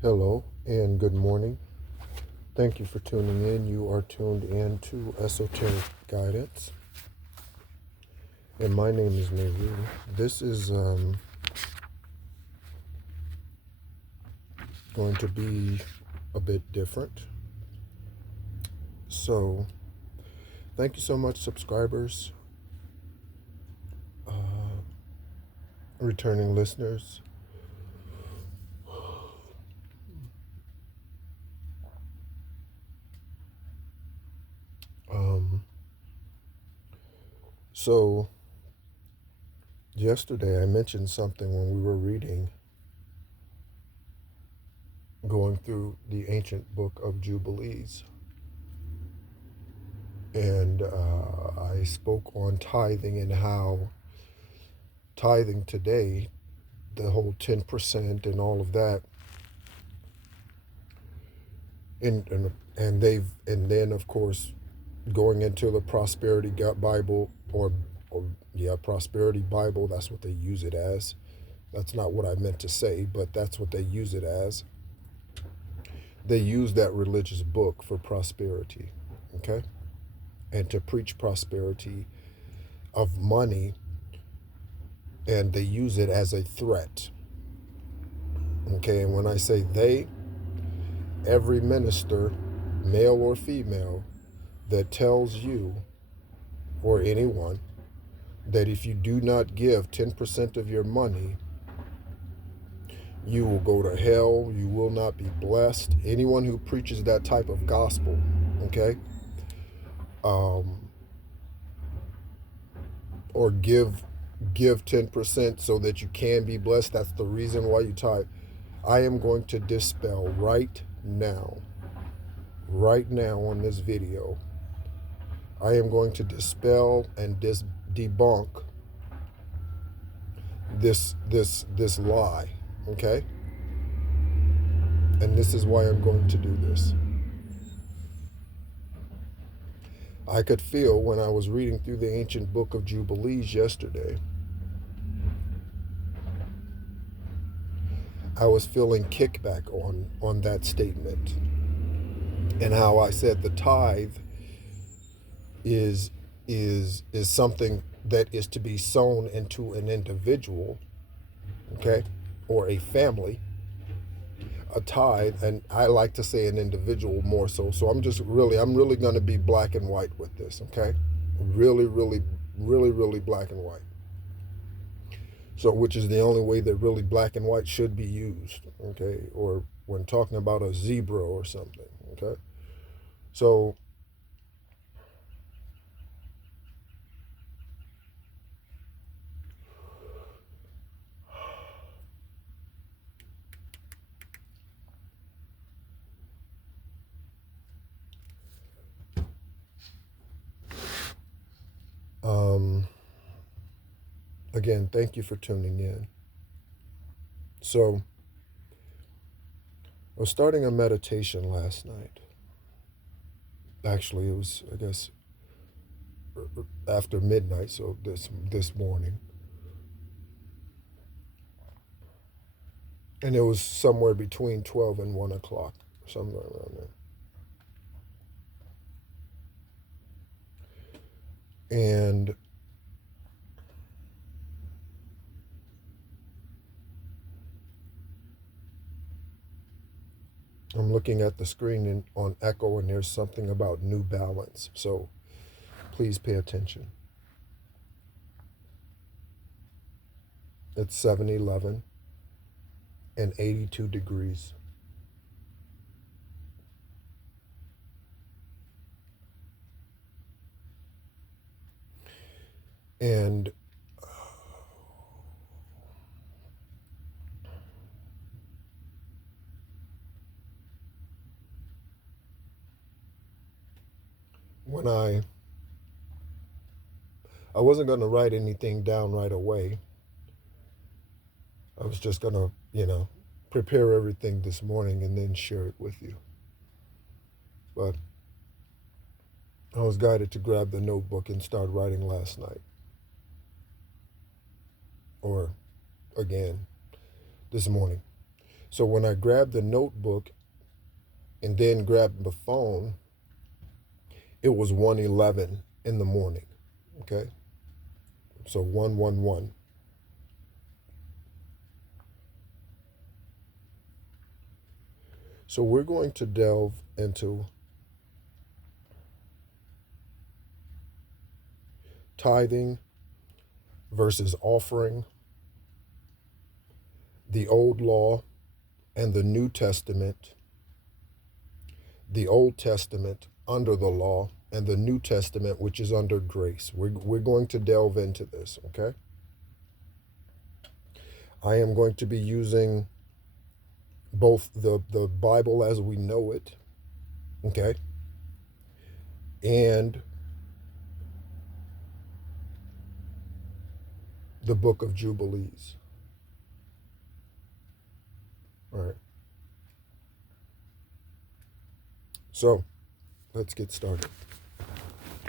Hello and good morning. Thank you for tuning in. You are tuned in to Esoteric Guidance. And my name is Nehru. This is going to be a bit different. So, thank you so much, subscribers, returning listeners. So, yesterday I mentioned something when we were going through the ancient book of Jubilees. And I spoke on tithing and how tithing today, the whole 10% and all of that, and then of course going into the prosperity Bible or prosperity Bible. That's what they use it as. That's not what I meant to say, but that's what they use it as. They use that religious book for prosperity, okay, and to preach prosperity of money, and they use it as a threat, okay. And when I say they, every minister, male or female, that tells you or anyone that if you do not give 10% of your money, you will go to hell, you will not be blessed. Anyone who preaches that type of gospel, okay, or give 10% so that you can be blessed, that's the reason why you tithe. I am going to dispel right now on this video, I am going to dispel and debunk this lie, okay? And this is why I'm going to do this. I could feel when I was reading through the ancient book of Jubilees yesterday, I was feeling kickback on that statement, and how I said the tithe is something that is to be sown into an individual, okay, or a family. A tithe, and I like to say an individual more so. So I'm really going to be black and white with this, okay? Really black and white. So, which is the only way that really black and white should be used, okay? Or when talking about a zebra or something, okay? So, again, thank you for tuning in. So, I was starting a meditation last night. Actually, it was, I guess, after midnight, so this morning. And it was somewhere between 12 and 1 o'clock, somewhere around there. And I'm looking at the screen on Echo, and there's something about New Balance. So please pay attention. It's 7-11 and 82 degrees. And when I wasn't going to write anything down right away. I was just going to, prepare everything this morning and then share it with you. But I was guided to grab the notebook and start writing last night. Or, again, this morning. So when I grabbed the notebook and then grabbed the phone, it was 1:11 in the morning. Okay? So 111. So we're going to delve into tithing versus offering, the Old Law and the New Testament, the Old Testament under the law, and the New Testament, which is under grace. We're going to delve into this, okay? I am going to be using both the Bible as we know it, okay, and the book of Jubilees. All right. So let's get started.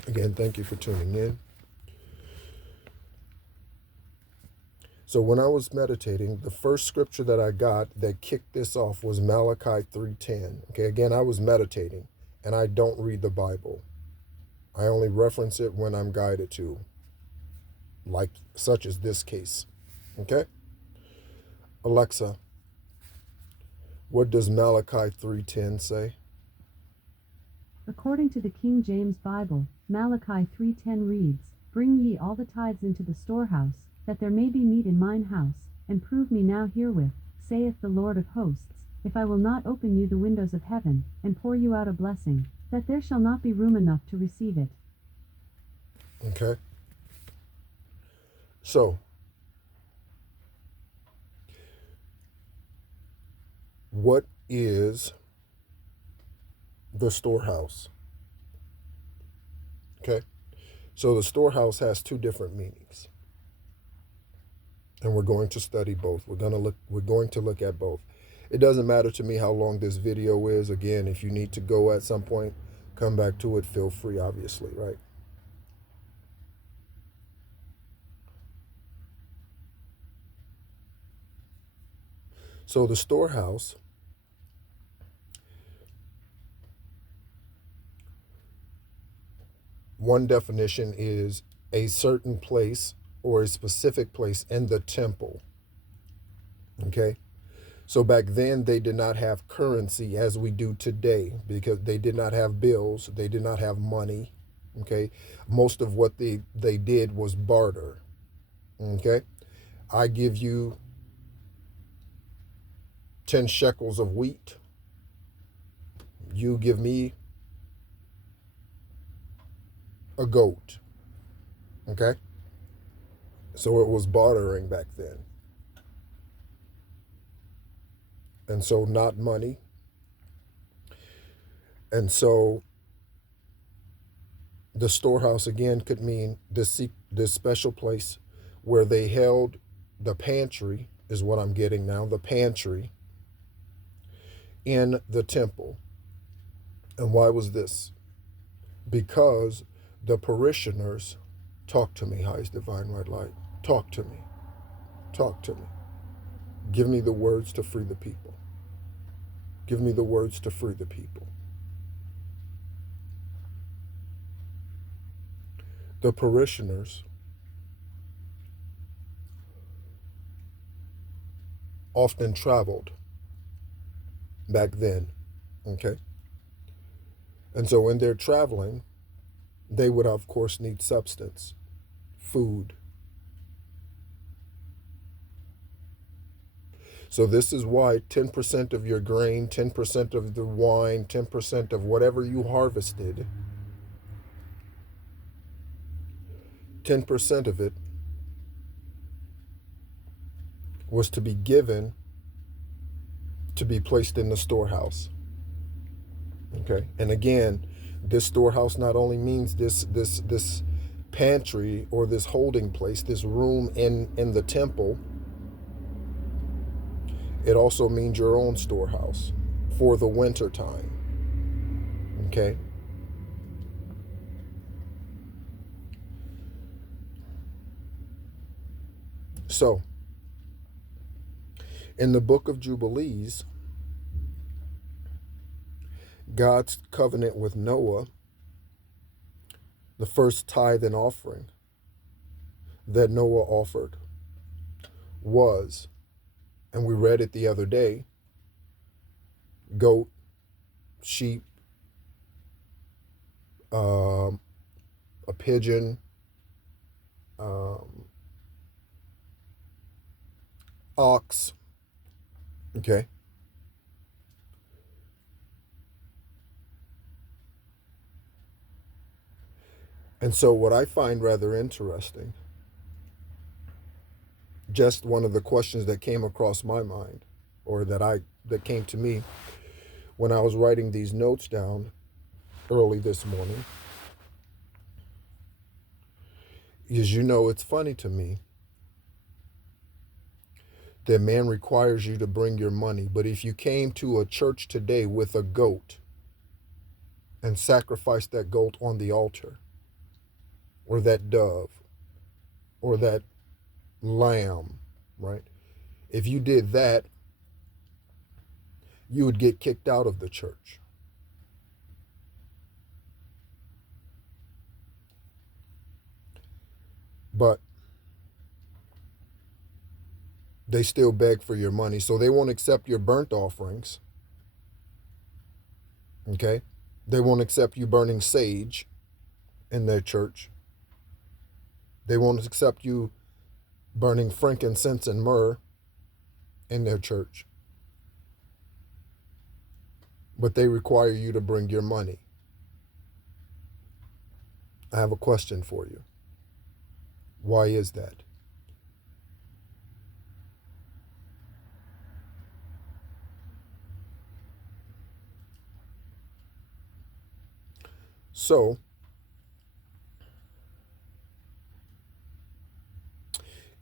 Again, thank you for tuning in. So when I was meditating, the first scripture that I got that kicked this off was Malachi 3:10. Okay, again, I was meditating, and I don't read the Bible. I only reference it when I'm guided to, like such as this case. Okay? Alexa, what does Malachi 3:10 say? According to the King James Bible, Malachi 3:10 reads, "Bring ye all the tithes into the storehouse, that there may be meat in mine house, and prove me now herewith, saith the Lord of hosts, if I will not open you the windows of heaven, and pour you out a blessing, that there shall not be room enough to receive it." Okay? So, what is the storehouse? Okay? So the storehouse has two different meanings. And we're going to study both. We're going to look at both. It doesn't matter to me how long this video is. Again, if you need to go at some point, come back to it, feel free, obviously, right? So the storehouse, one definition is a certain place or a specific place in the temple. Okay? So back then, they did not have currency as we do today, because they did not have bills. They did not have money. Okay? Most of what they did was barter. Okay? I give you 10 shekels of wheat. You give me a goat. Okay? So it was bartering back then. And so not money. And so the storehouse again could mean this special place where they held the pantry, is what I'm getting now, the pantry in the temple. And why was this? Because the parishioners, talk to me, highest divine right light, talk to me, talk to me. Give me the words to free the people. Give me the words to free the people. The parishioners often traveled back then, okay? And so when they're traveling, they would, of course, need substance, food. So this is why 10% of your grain, 10% of the wine, 10% of whatever you harvested, 10% of it was to be given to be placed in the storehouse. Okay? And again, this storehouse not only means this pantry or this holding place, this room in the temple, it also means your own storehouse for the winter time. Okay? So, In the book of Jubilees, God's covenant with Noah, the first tithe and offering that Noah offered was, and we read it the other day, goat, sheep, a pigeon, ox, okay? And so what I find rather interesting, just one of the questions that came across my mind, or that came to me when I was writing these notes down early this morning, is, it's funny to me that man requires you to bring your money, but if you came to a church today with a goat and sacrificed that goat on the altar, or that dove, or that lamb, right? If you did that, you would get kicked out of the church. But they still beg for your money, so they won't accept your burnt offerings, okay? They won't accept you burning sage in their church. They won't accept you burning frankincense and myrrh in their church. But they require you to bring your money. I have a question for you. Why is that? So,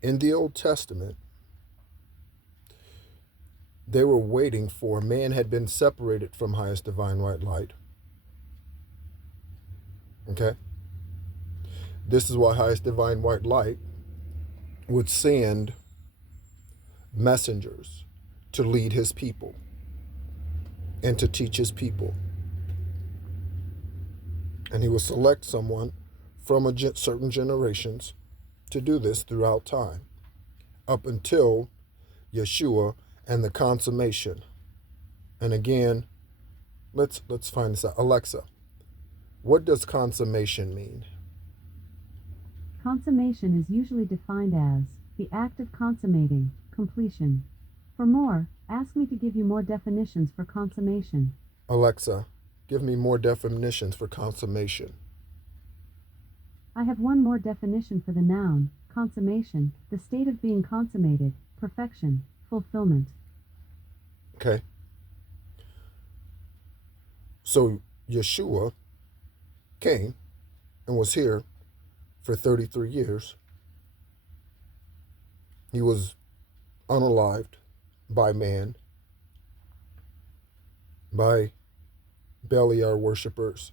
in the Old Testament, they were waiting for, man had been separated from highest divine white light. Okay? This is why highest divine white light would send messengers to lead his people and to teach his people. And he will select someone from certain generations to do this throughout time, up until YESHUA and the consummation. And again, let's find this out. Alexa, what does consummation mean? Consummation is usually defined as the act of consummating, completion. For more, ask me to give you more definitions for consummation. Alexa, give me more definitions for consummation. I have one more definition for the noun, consummation, the state of being consummated, perfection, fulfillment. Okay. So YESHUA came and was here for 33 years. He was unalived by man, by Beliar worshippers,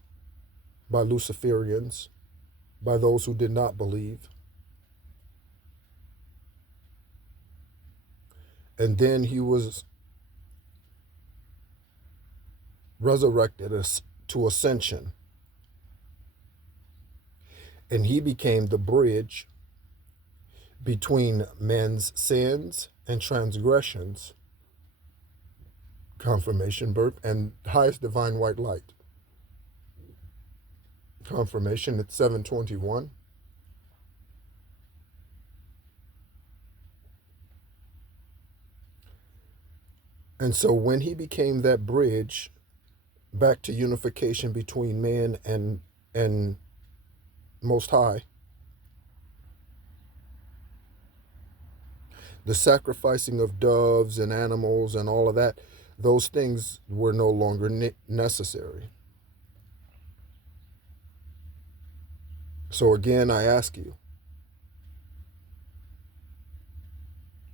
by Luciferians, by those who did not believe. And then he was resurrected to ascension. And he became the bridge between men's sins and transgressions, confirmation, birth, and highest divine white light. Confirmation at 7:21. And so when he became that bridge back to unification between man and Most High, the sacrificing of doves and animals and all of that, those things were no longer necessary. So again, I ask you,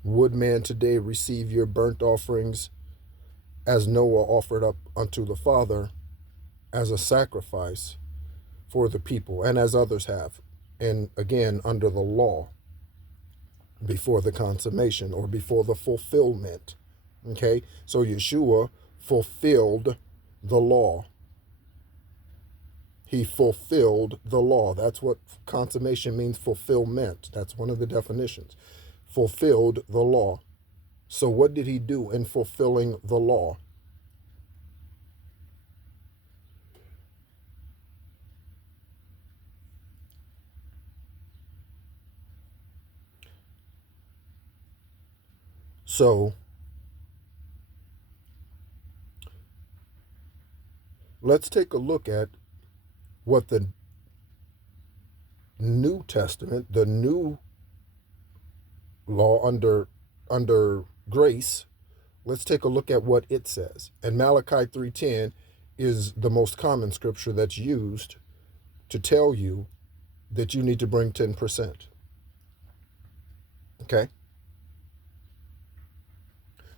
would man today receive your burnt offerings as Noah offered up unto the Father as a sacrifice for the people, and as others have, and again, under the law? before the consummation or before the fulfillment. Okay, so Yeshua fulfilled the law. He fulfilled the law. That's what consummation means, fulfillment. That's one of the definitions. Fulfilled the law. So what did he do in fulfilling the law? So let's take a look at what the New Testament, the new law under grace, let's take a look at what it says. And Malachi 3:10 is the most common scripture that's used to tell you that you need to bring 10%. Okay?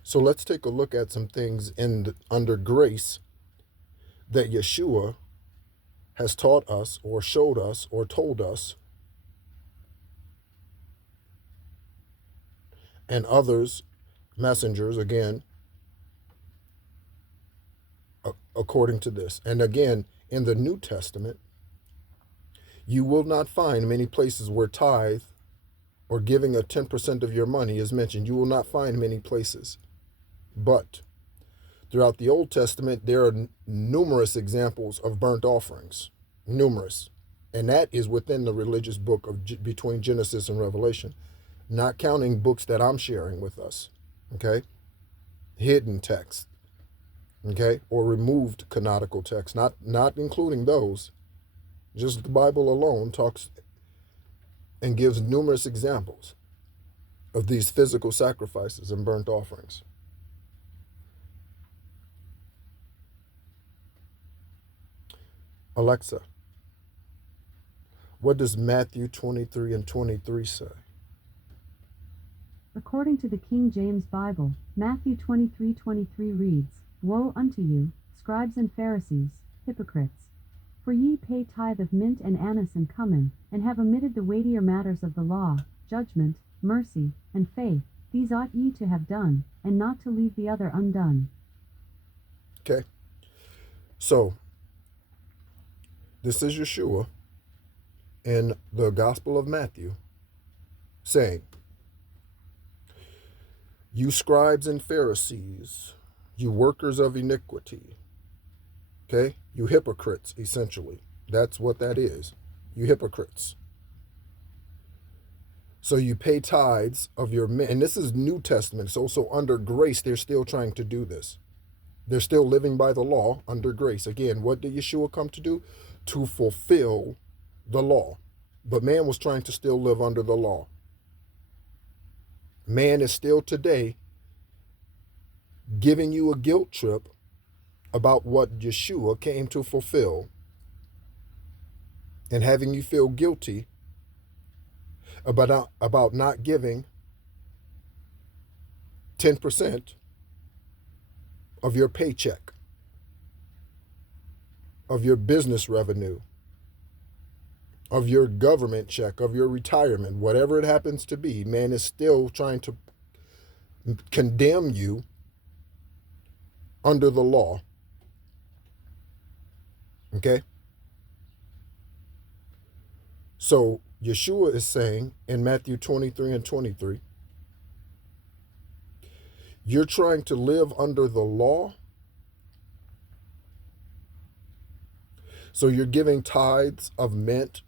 So let's take a look at some things under grace that Yeshua has taught us or showed us or told us, and others, messengers, again, according to this. And again, in the New Testament, you will not find many places where tithe or giving a 10% of your money is mentioned. You will not find many places. But throughout the Old Testament, there are numerous examples of burnt offerings. Numerous. And that is within the religious book of between Genesis and Revelation, not counting books that I'm sharing with us. Okay? Hidden text. Okay? Or removed canonical text. Not including those. Just the Bible alone talks and gives numerous examples of these physical sacrifices and burnt offerings. Alexa, what does Matthew 23 and 23 say? According to the King James Bible, Matthew 23:23 reads, Woe unto you, scribes and Pharisees, hypocrites! For ye pay tithe of mint and anise and cumin, and have omitted the weightier matters of the law, judgment, mercy, and faith. These ought ye to have done, and not to leave the other undone. Okay. So, this is Yeshua in the Gospel of Matthew saying, you scribes and Pharisees, you workers of iniquity, okay? You hypocrites, essentially. That's what that is. You hypocrites. So you pay tithes of your men, and this is New Testament. So under grace, they're still trying to do this. They're still living by the law under grace. Again, what did Yeshua come to do? To fulfill the law. But man was trying to still live under the law. Man is still today giving you a guilt trip about what Yeshua came to fulfill and having you feel guilty about not giving 10% of your paycheck, of your business revenue, of your government check, of your retirement, whatever it happens to be. Man is still trying to condemn you under the law. Okay? So Yeshua is saying in Matthew 23 and 23, you're trying to live under the law. So you're giving tithes of mint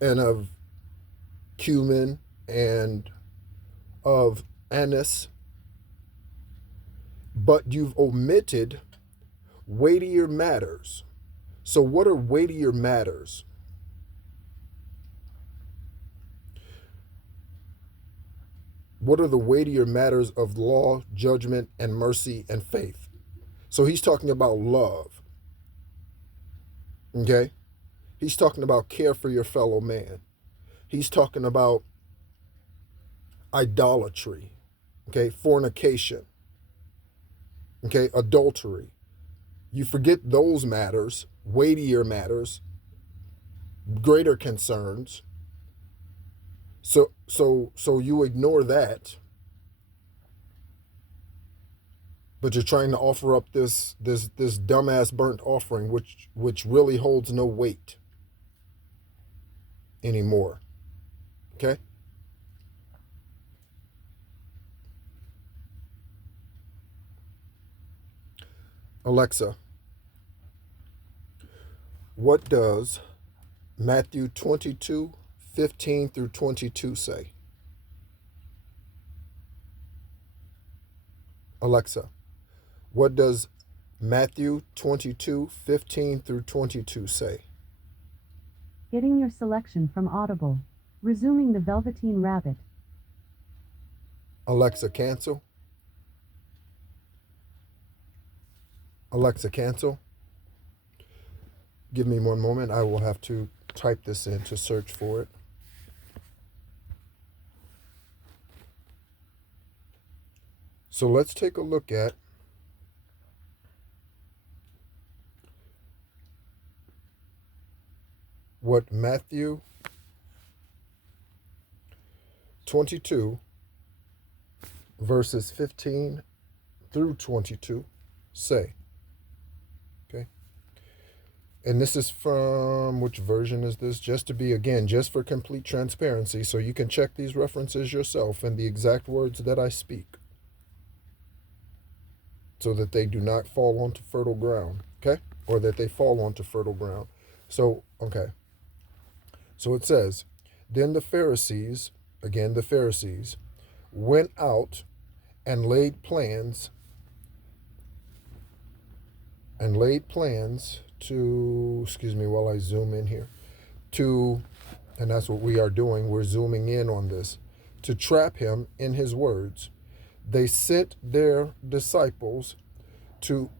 and of cumin and of anise, but you've omitted weightier matters. So what are weightier matters? What are the weightier matters of law, judgment, and mercy and faith? So he's talking about love. Okay? He's talking about care for your fellow man. He's talking about idolatry. Okay? Fornication. Okay? Adultery. You forget those matters, weightier matters, greater concerns. So you ignore that, but you're trying to offer up this dumbass burnt offering, which really holds no weight anymore. Okay? Alexa, what does Matthew 22:15 through 22 say? Alexa, what does Matthew 22:15 through 22 say? Getting your selection from Audible. Resuming the Velveteen Rabbit. Alexa, cancel. Alexa, cancel. Give me one moment. I will have to type this in to search for it. So let's take a look at what Matthew 22 verses 15 through 22 say. Okay. And this is from, which version is this? Just to be, again, just for complete transparency, so you can check these references yourself and the exact words that I speak, so that they do not fall onto fertile ground, okay? Or that they fall onto fertile ground. So, okay. So it says, then the Pharisees, again the Pharisees, went out and laid plans to, excuse me while I zoom in here, to, and that's what we are doing, we're zooming in on this, to trap him in his words. They sent their disciples to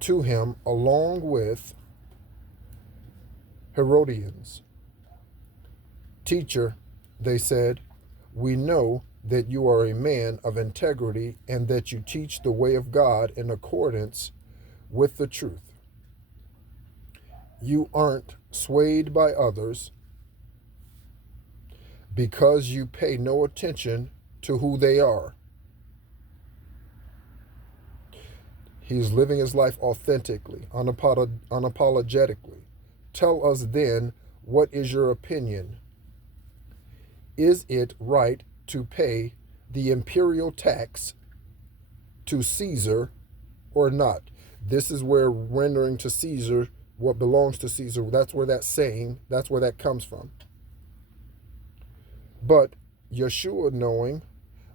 him along with Herodians. Teacher, they said, we know that you are a man of integrity and that you teach the way of God in accordance with the truth. You aren't swayed by others because you pay no attention to who they are. He's living his life authentically, unapologetically. Tell us then, what is your opinion? Is it right to pay the imperial tax to Caesar or not? This is where rendering to Caesar what belongs to Caesar, that's where that saying, that's where that comes from. But YESHUA, knowing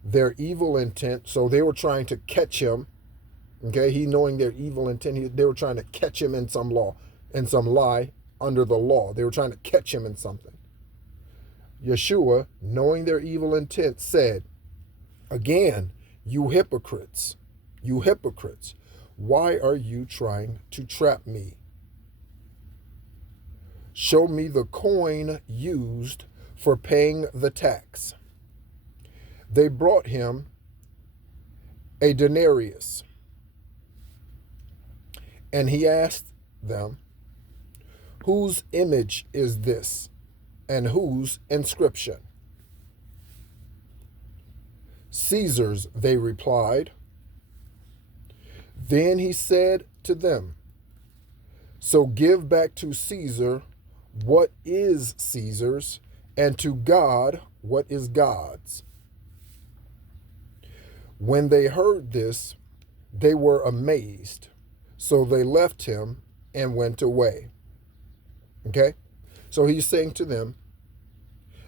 their evil intent, so they were trying to catch him, okay, he knowing their evil intent, they were trying to catch him in some law, in some lie under the law. They were trying to catch him in something. YESHUA, knowing their evil intent, said, again, you hypocrites, why are you trying to trap me? Show me the coin used for paying the tax. They brought him a denarius, and he asked them, whose image is this, and whose inscription? Caesar's, they replied. Then he said to them, so give back to Caesar what is Caesar's, and to God what is God's. When they heard this, they were amazed. So they left him and went away. Okay? So he's saying to them,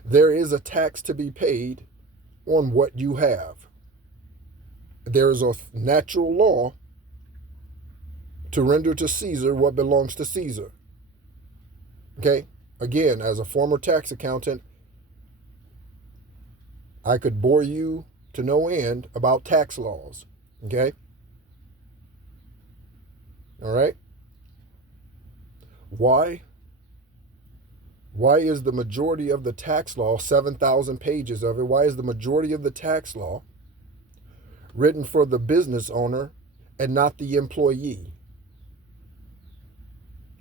there is a tax to be paid on what you have. There is a natural law to render to Caesar what belongs to Caesar. Okay? Again, as a former tax accountant, I could bore you to no end about tax laws. Okay? All right? Why? Why is the majority of the tax law, 7,000 pages of it, why is the majority of the tax law written for the business owner and not the employee?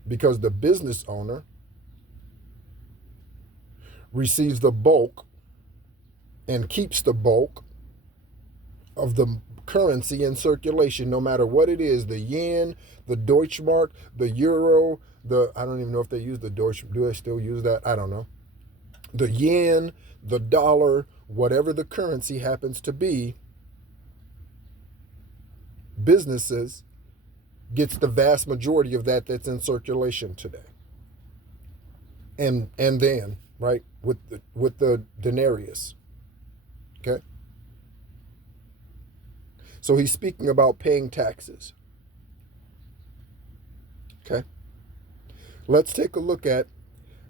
Because the business owner receives the bulk and keeps the bulk of the currency in circulation, no matter what it is, the yen, the Deutschmark, the euro, I don't even know if they use the Deutsch, do they still use that? I don't know. The yen, the dollar, whatever the currency happens to be, businesses gets the vast majority of that that's in circulation today. And then, right, with the denarius. Okay? So he's speaking about paying taxes. Okay? Let's take a look at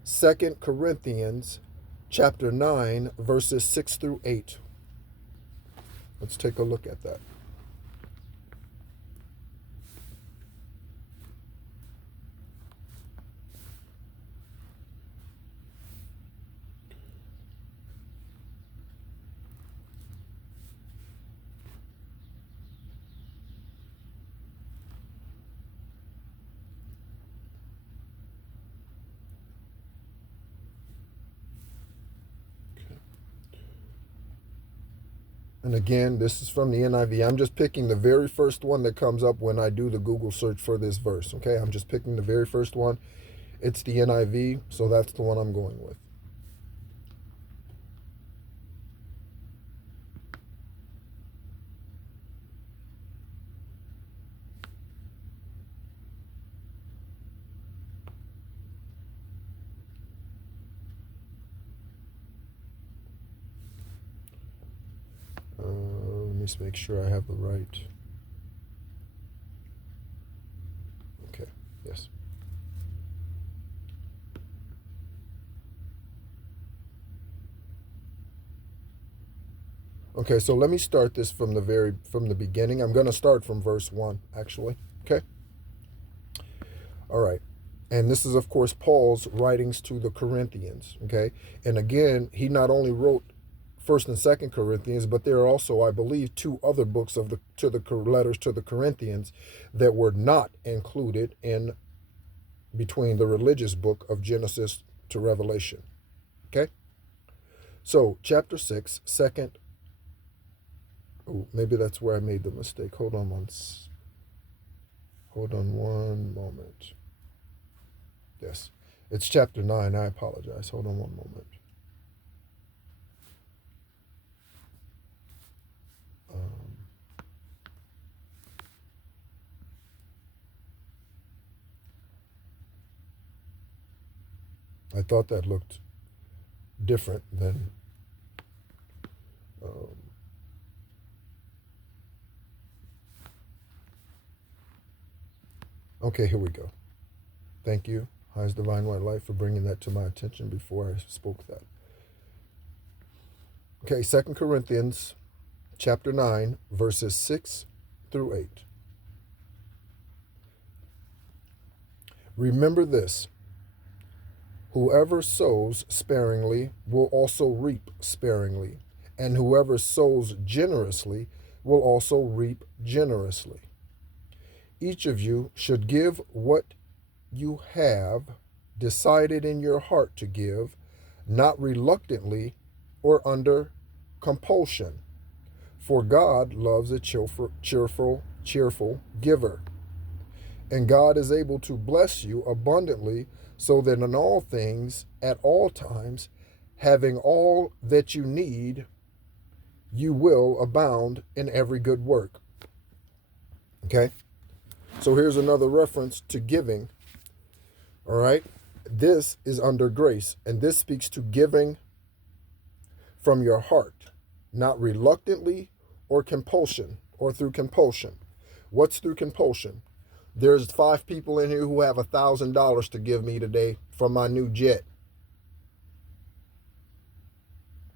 2 Corinthians chapter 9, verses 6 through 8. Let's take a look at that. And again, this is from the NIV. I'm just picking the very first one that comes up when I do the Google search for this verse. Okay, I'm just picking the very first one. It's the NIV, so that's the one I'm going with. Let me just make sure I have the right. Okay, yes. Okay, so let me start this from the beginning. I'm going to start from verse 1, actually. Okay? All right. And this is, of course, Paul's writings to the Corinthians. Okay? And again, he not only wrote 1st and 2nd Corinthians, but there are also, I believe, 2 other books of the letters to the Corinthians that were not included in between the religious book of Genesis to Revelation. Okay? So, chapter 6, second. Oh, maybe that's where I made the mistake. Hold on one moment. Yes, it's chapter 9. I apologize. Hold on one moment. I thought that looked different than okay, here we go. Thank you, Highest Divine White Light, for bringing that to my attention before I spoke that. Okay, 2 Corinthians chapter 9, verses 6 through 8. Remember this: whoever sows sparingly will also reap sparingly, and whoever sows generously will also reap generously. Each of you should give what you have decided in your heart to give, not reluctantly or under compulsion, for God loves a cheerful giver. And God is able to bless you abundantly, so that in all things, at all times, having all that you need, you will abound in every good work. Okay? So here's another reference to giving. All right? This is under grace, and this speaks to giving from your heart, not reluctantly or compulsion, or through compulsion. What's through compulsion? There's 5 people in here who have $1,000 to give me today from my new jet.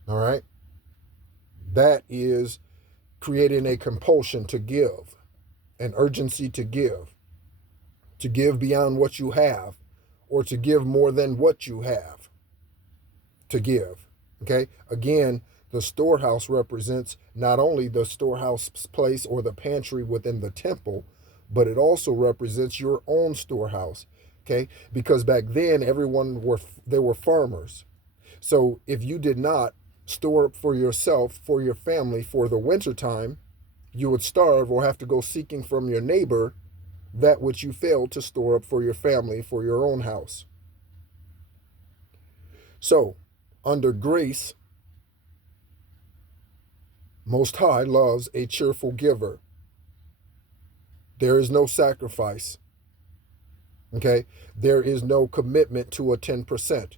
All right? That is creating a compulsion to give, an urgency to give beyond what you have, or to give more than what you have to give. Okay? Again, the storehouse represents not only the storehouse place or the pantry within the temple, but it also represents your own storehouse. Okay? Because back then, they were farmers. So if you did not store up for yourself, for your family, for the wintertime, you would starve or have to go seeking from your neighbor that which you failed to store up for your family, for your own house. So, under grace, Most High loves a cheerful giver. There is no sacrifice. Okay? There is no commitment to a 10%.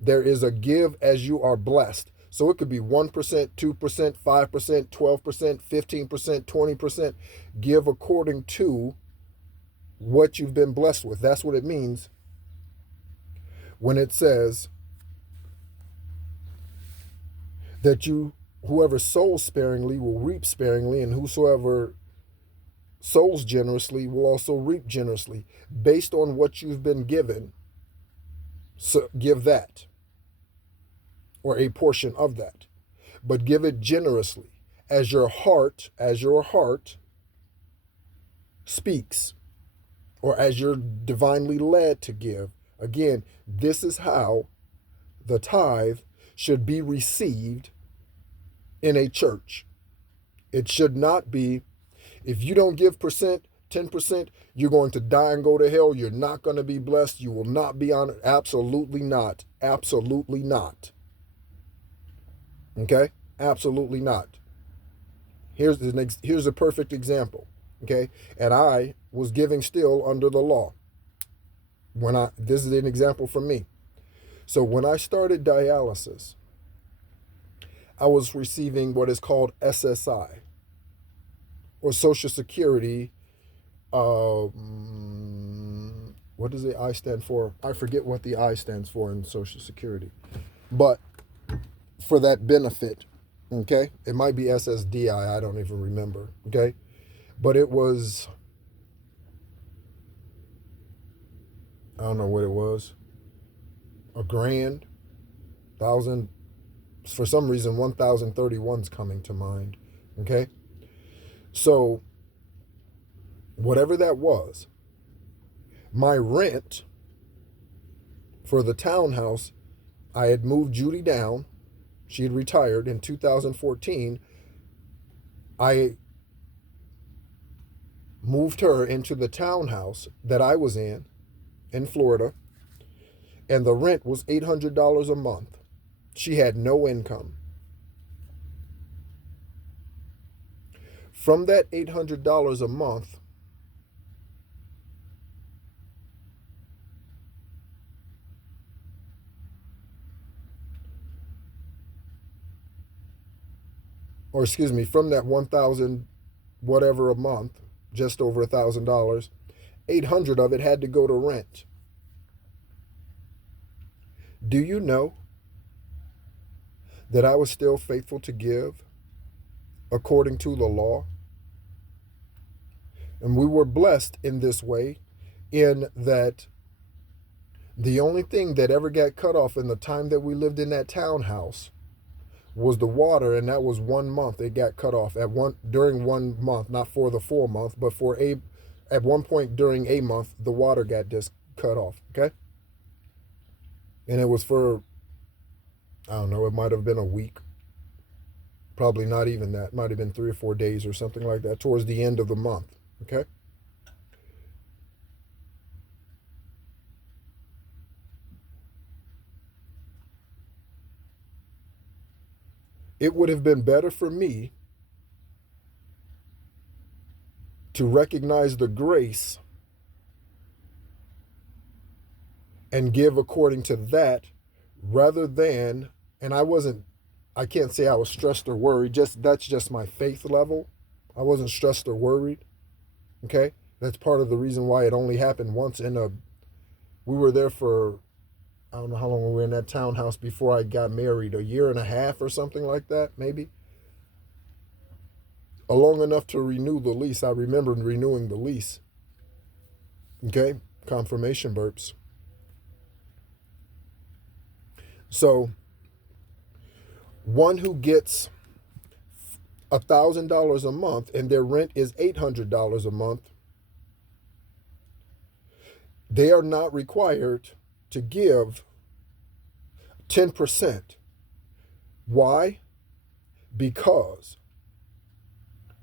There is a give as you are blessed. So it could be 1%, 2%, 5%, 12%, 15%, 20%. Give according to what you've been blessed with. That's what it means when it says that whoever sows sparingly will reap sparingly, and whosoever sows generously will also reap generously. Based on what you've been given, so give that, or a portion of that, but give it generously as your heart speaks, or as you're divinely led to give. Again, this is how the tithe should be received in a church. It should not be, if you don't give 10%, you're going to die and go to hell. You're not going to be blessed. You will not be honored. Absolutely not. Absolutely not. Okay? Absolutely not. Here's a perfect example. Okay? And I was giving still under the law. This is an example from me. So when I started dialysis, I was receiving what is called SSI, or Social Security. What does the I stand for? I forget what the I stands for in Social Security. But for that benefit, okay? It might be SSDI, I don't even remember, okay? But it was, I don't know what it was, $1,000, 1,000, for some reason 1,031's coming to mind, okay? So whatever that was, my rent for the townhouse, I had moved Judy down. She had retired in 2014. I moved her into the townhouse that I was in Florida, and the rent was $800 a month. She had no income. From that $800 a month, or excuse me, from that 1,000 whatever a month, just over $1,000, 800 of it had to go to rent. Do you know that I was still faithful to give according to the law? And we were blessed in this way, in that the only thing that ever got cut off in the time that we lived in that townhouse was the water, and that was 1 month. It got cut off during 1 month, not for the full month, but at one point during a month, the water got just cut off, okay? And it was for, I don't know, it might have been a week. Probably not even that. It might have been 3 or 4 days or something like that, towards the end of the month, okay? It would have been better for me to recognize the grace and give according to that, rather than, and I can't say I was stressed or worried, that's just my faith level. I wasn't stressed or worried, okay? That's part of the reason why it only happened once we were there for, I don't know how long we were in that townhouse before I got married, 1.5 years or something like that, maybe. Long enough to renew the lease. I remember renewing the lease. Okay, confirmation burps. So, one who gets $1,000 a month and their rent is $800 a month, they are not required to give 10%. Why? Because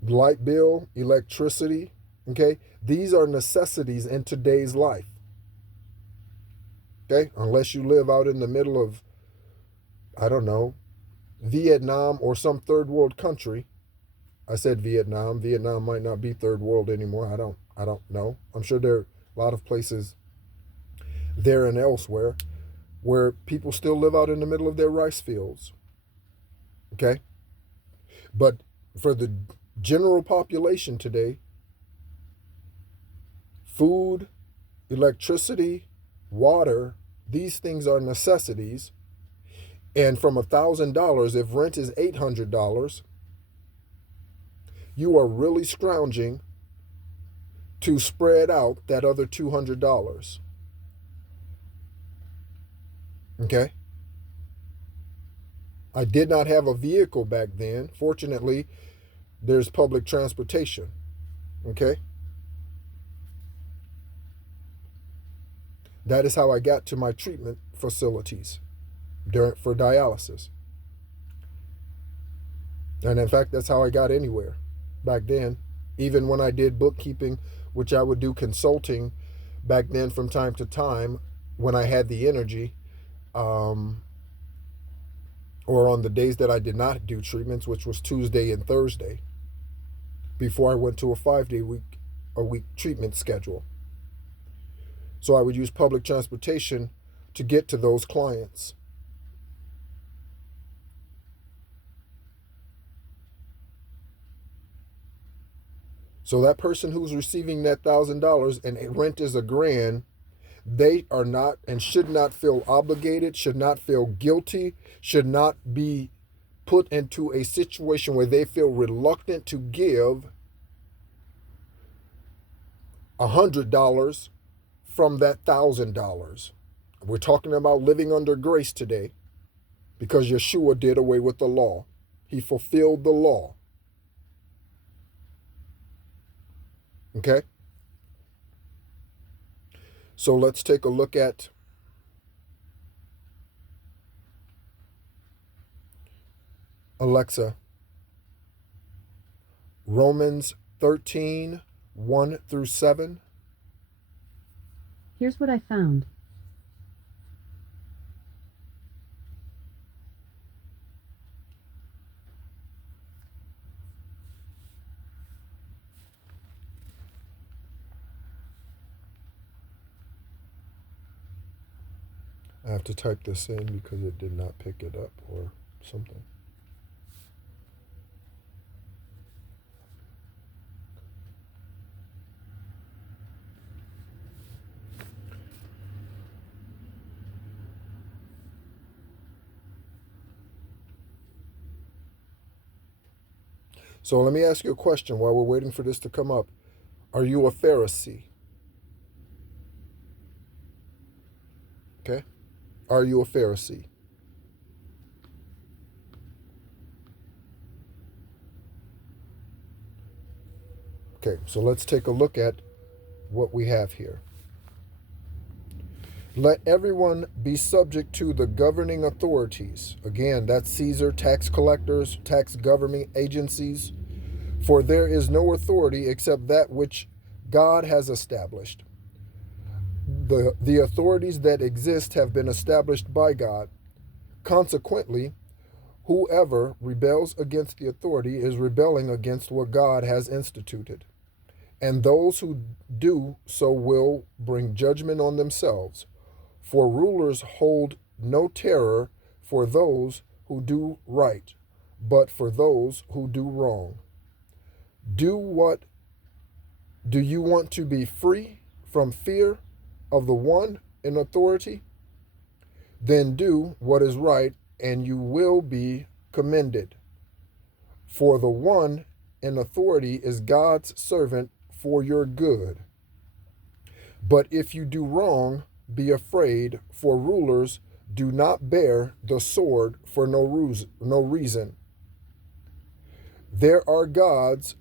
light bill, electricity, okay, these are necessities in today's life. Okay, unless you live out in the middle of, I don't know, Vietnam or some third world country. I said Vietnam. Vietnam might not be third world anymore. I don't know. I'm sure there are a lot of places there and elsewhere where people still live out in the middle of their rice fields. Okay? But for the general population today, food, electricity, water, these things are necessities. And from $1,000, if rent is $800, you are really scrounging to spread out that other $200. Okay? I did not have a vehicle back then. Fortunately, there's public transportation. Okay? That is how I got to my treatment facilities for dialysis. And in fact, that's how I got anywhere back then. Even when I did bookkeeping, which I would do consulting back then from time to time when I had the energy, or on the days that I did not do treatments, which was Tuesday and Thursday, before I went to a 5-day week treatment schedule. So I would use public transportation to get to those clients. So that person who's receiving that $1,000 and rent is $1,000, they are not and should not feel obligated, should not feel guilty, should not be put into a situation where they feel reluctant to give $100 from that $1,000. We're talking about living under grace today because Yeshua did away with the law. He fulfilled the law. Okay? So let's take a look at Alexa. Romans 13, 1 through 7. Here's what I found. I have to type this in because it did not pick it up or something. So let me ask you a question while we're waiting for this to come up. Are you a Pharisee? Okay? Are you a Pharisee? Okay, so let's take a look at what we have here. Let everyone be subject to the governing authorities. Again, that's Caesar, tax collectors, tax governing agencies. For there is no authority except that which God has established. The authorities that exist have been established by God. Consequently, whoever rebels against the authority is rebelling against what God has instituted. And those who do so will bring judgment on themselves. For rulers hold no terror for those who do right, but for those who do wrong. Do you want to be free from fear of the one in authority? Then do what is right, and you will be commended. For the one in authority is God's servant for your good. But if you do wrong, be afraid, for rulers do not bear the sword for no reason. There are God's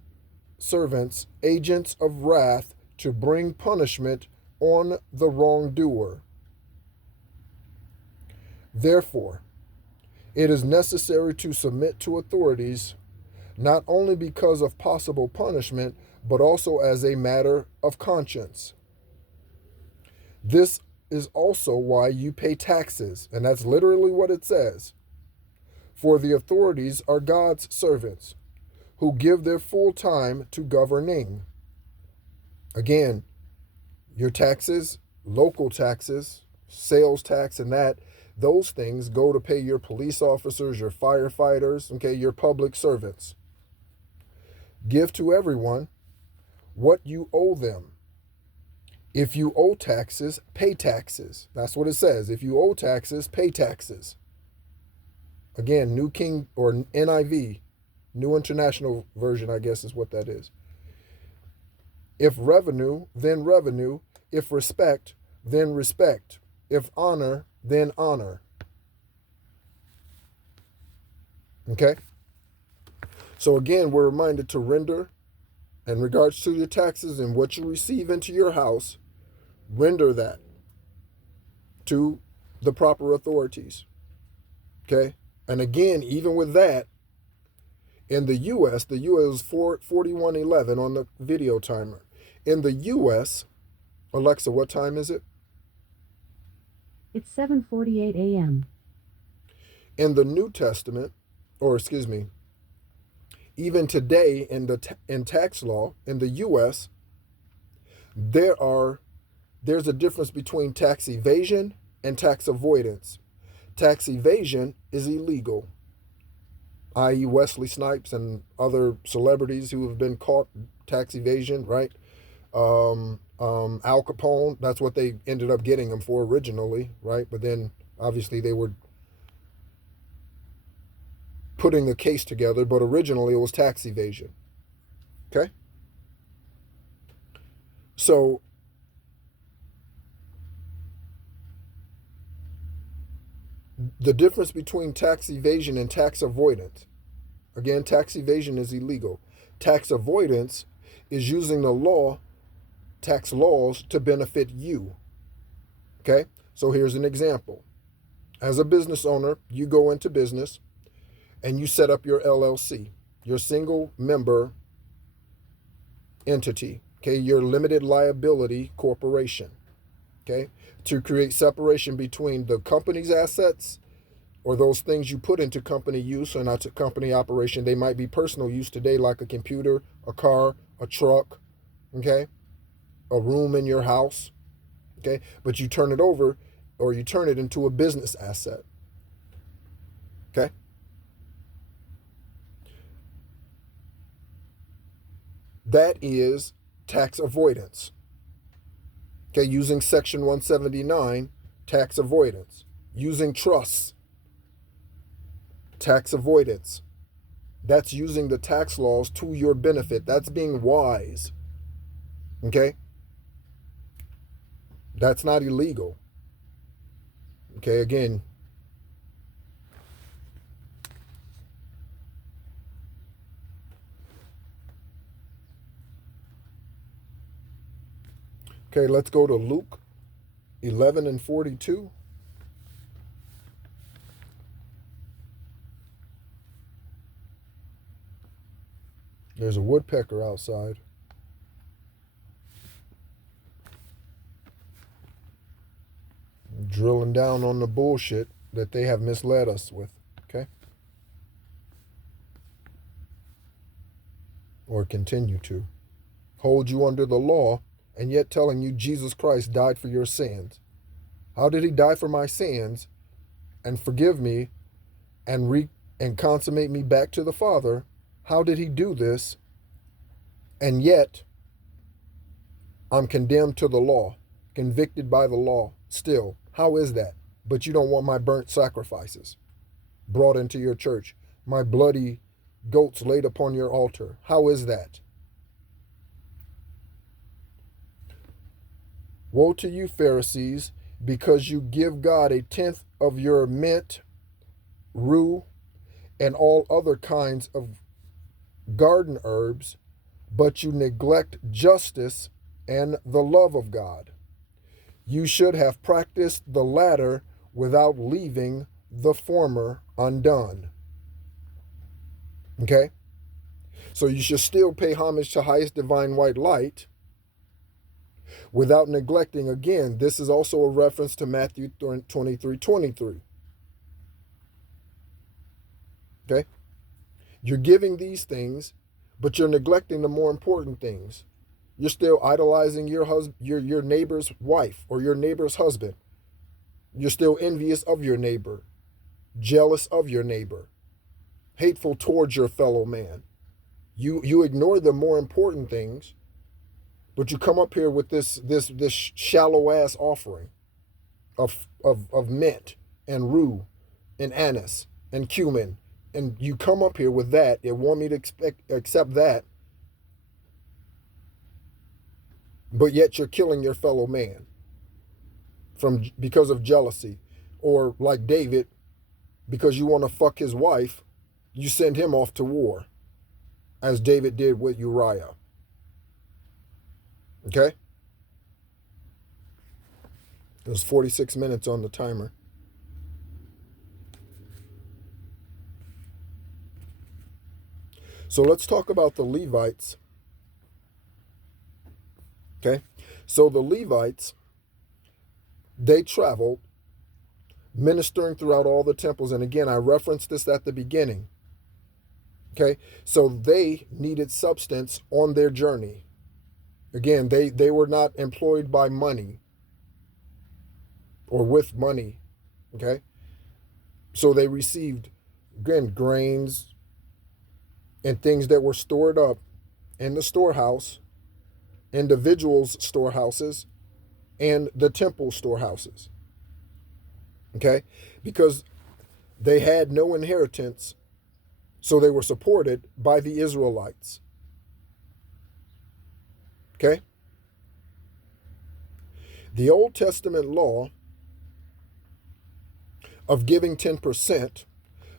servants, agents of wrath, to bring punishment on the wrongdoer. Therefore, It is necessary to submit to authorities not only because of possible punishment, but also as a matter of conscience. This is also why you pay taxes, and that's literally what it says. For the authorities are God's servants, who give their full time to governing. Again, your taxes, local taxes, sales tax, and those things go to pay your police officers, your firefighters, okay, your public servants. Give to everyone what you owe them. If you owe taxes, pay taxes. That's what it says. If you owe taxes, pay taxes. Again, New King or NIV, New International Version, I guess is what that is. If revenue, then revenue. If respect, then respect. If honor, then honor. Okay? So again, we're reminded to render in regards to your taxes and what you receive into your house, render that to the proper authorities. Okay? And again, even with that, in the U.S., the U.S. is 4111 on the video timer. In the U.S., Alexa, what time is it? It's 7:48 a.m. In the New Testament, or excuse me, even today in tax law in the U.S., there's a difference between tax evasion and tax avoidance. Tax evasion is illegal, i.e. Wesley Snipes and other celebrities who have been caught tax evasion, right? Al Capone, that's what they ended up getting him for originally, right? But then obviously they were putting the case together, but originally it was tax evasion. Okay? So the difference between tax evasion and tax avoidance. Again, tax evasion is illegal. Tax avoidance is using the tax laws to benefit you. Okay? So here's an example. As a business owner, you go into business and you set up your LLC, your single member entity, okay, your limited liability corporation, okay, to create separation between the company's assets or those things you put into company use or not to company operation. They might be personal use today, like a computer, a car, a truck, okay, a room in your house, okay, but you turn it over or you turn it into a business asset, okay? That is tax avoidance. Okay, using Section 179, tax avoidance. Using trusts, tax avoidance. That's using the tax laws to your benefit. That's being wise. Okay? That's not illegal. Okay, again. Okay, let's go to Luke 11 and 42. There's a woodpecker outside. Drilling down on the bullshit that they have misled us with, okay? Or continue to. Hold you under the law and yet telling you Jesus Christ died for your sins. How did he die for my sins and forgive me and consummate me back to the Father? How did he do this? And yet I'm condemned to the law, convicted by the law still. How is that? But you don't want my burnt sacrifices brought into your church, my bloody goats laid upon your altar. How is that? Woe to you, Pharisees, because you give God a tenth of your mint, rue, and all other kinds of garden herbs, but you neglect justice and the love of God. You should have practiced the latter without leaving the former undone. Okay? So you should still pay homage to highest divine white light without neglecting, again, this is also a reference to Matthew 23:23. Okay? You're giving these things, but you're neglecting the more important things. You're still idolizing your neighbor's wife or your neighbor's husband. You're still envious of your neighbor, jealous of your neighbor, hateful towards your fellow man. You ignore the more important things, but you come up here with this shallow ass offering of mint and rue and anise and cumin, and you come up here with that. You want me to accept that, but yet you're killing your fellow man because of jealousy, or like David, because you want to fuck his wife, you send him off to war, as David did with Uriah. Okay? There's 46 minutes on the timer. So let's talk about the Levites. Okay? So the Levites, they traveled, ministering throughout all the temples. And again, I referenced this at the beginning. Okay? So they needed substance on their journey. Again, they were not employed by money or with money. Okay? So they received, again, grains and things that were stored up in the storehouse, individuals' storehouses, and the temple storehouses. Okay? Because they had no inheritance, so they were supported by the Israelites. Okay? The Old Testament law of giving 10%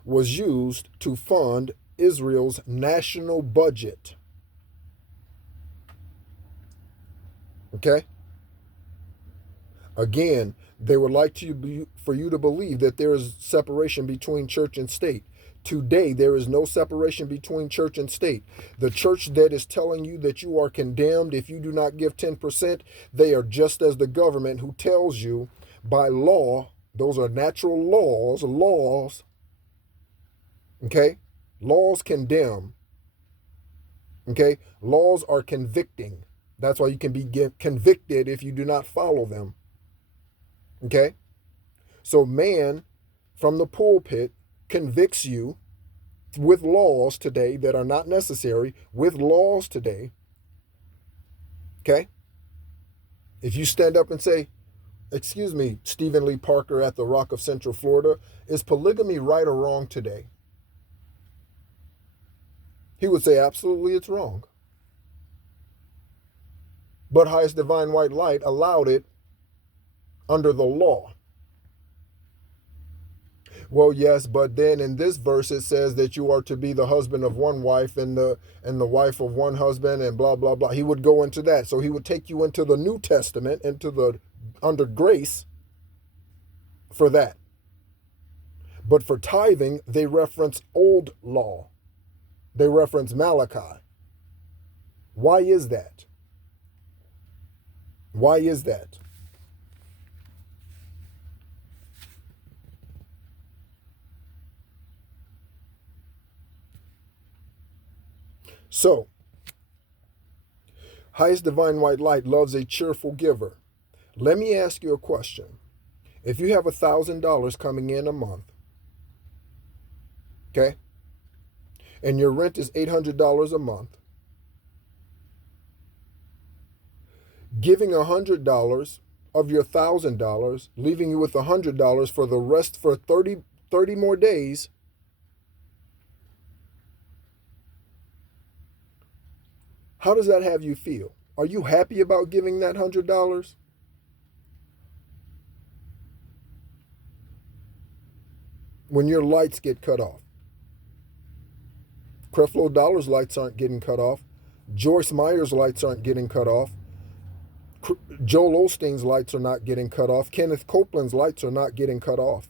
was used to fund Israel's national budget. Okay? Again, they would like for you to believe that there is separation between church and state. Today, there is no separation between church and state. The church that is telling you that you are condemned if you do not give 10%, they are just as the government who tells you by law, those are natural laws, okay? Laws condemn, okay? Laws are convicting. That's why you can be convicted if you do not follow them, okay? So man from the pulpit convicts you with laws today that are not necessary, with laws today, okay? If you stand up and say, excuse me, Stephen Lee Parker at the Rock of Central Florida, is polygamy right or wrong today? He would say, absolutely, it's wrong. But highest divine white light allowed it under the law. Well, yes, but then in this verse it says that you are to be the husband of one wife and the wife of one husband and blah, blah, blah. He would go into that. So he would take you into the New Testament, under grace for that. But for tithing, they reference old law. They reference Malachi. Why is that? Why is that? So, highest divine white light loves a cheerful giver. Let me ask you a question. If you have $1,000 coming in a month, okay, and your rent is $800 a month, giving $100 of your $1,000, leaving you with $100 for the rest for 30 more days, how does that have you feel? Are you happy about giving that $100? When your lights get cut off. Creflo Dollar's lights aren't getting cut off. Joyce Meyer's lights aren't getting cut off. Joel Osteen's lights are not getting cut off. Kenneth Copeland's lights are not getting cut off.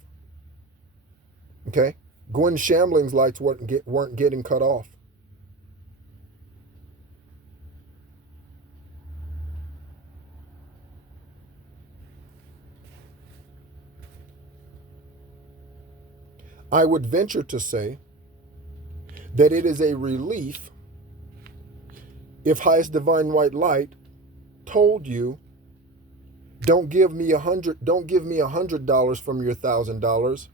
Okay? Gwen Shambling's lights weren't getting cut off. I would venture to say that it is a relief if Highest Divine White Light told you, don't give me $100 from your $1,000.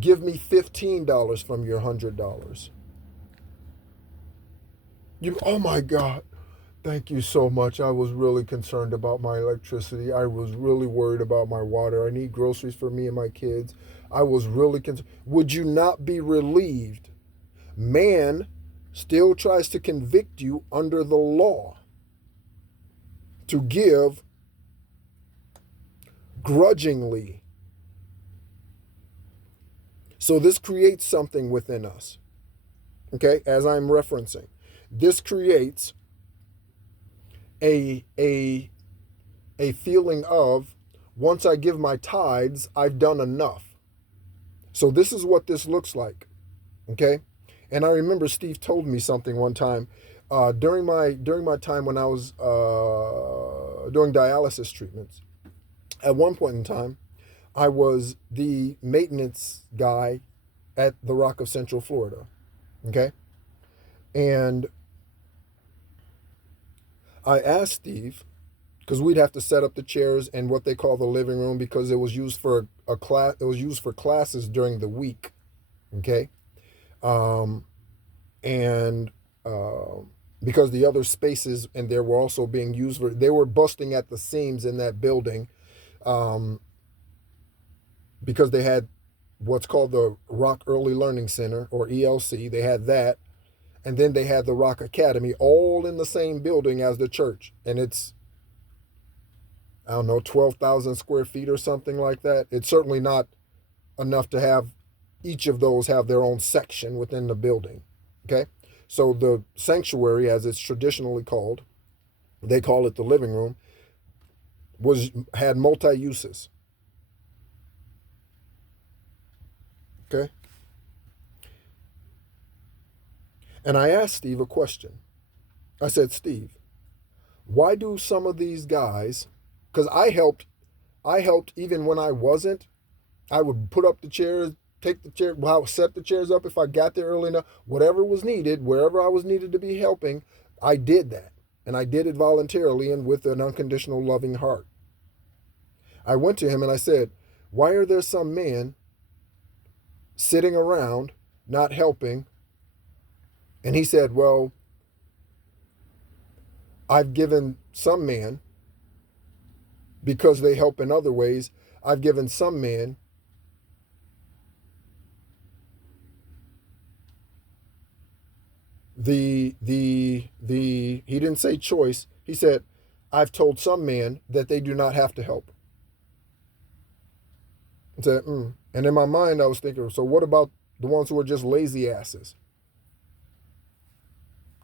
Give me $15 from your $100. Oh my God. Thank you so much. I was really concerned about my electricity. I was really worried about my water. I need groceries for me and my kids. I was really concerned. Would you not be relieved? Man still tries to convict you under the law to give grudgingly. So this creates something within us. Okay, as I'm referencing, this creates a feeling of, once I give my tithes, I've done enough. So this is what this looks like. Okay, and I remember Steve told me something one time during my time when I was doing dialysis treatments. At one point in time, I was the maintenance guy at the Rock of Central Florida. Okay, and I asked Steve, because we'd have to set up the chairs in what they call the living room, because it was used for a class. It was used for classes during the week. Okay, and because the other spaces in there were also being used for, they were busting at the seams in that building, because they had what's called the Rock Early Learning Center, or ELC. They had that, and then they had the Rock Academy, all in the same building as the church, and it's, I don't know, 12,000 square feet or something like that. It's certainly not enough to have each of those have their own section within the building. Okay, so the sanctuary, as it's traditionally called, they call it the living room, had multi-uses. Okay, and I asked Steve a question. I said, Steve, why do some of these guys, because I helped even when I wasn't, I would put up the chairs, take the chair, well, set the chairs up if I got there early enough, whatever was needed, wherever I was needed to be helping, I did that. And I did it voluntarily and with an unconditional loving heart. I went to him and I said, why are there some men sitting around not helping? And he said, well, I've given some men, because they help in other ways, I've given some men the he didn't say choice. He said, I've told some men that they do not have to help. I said, And in my mind, I was thinking, so what about the ones who are just lazy asses?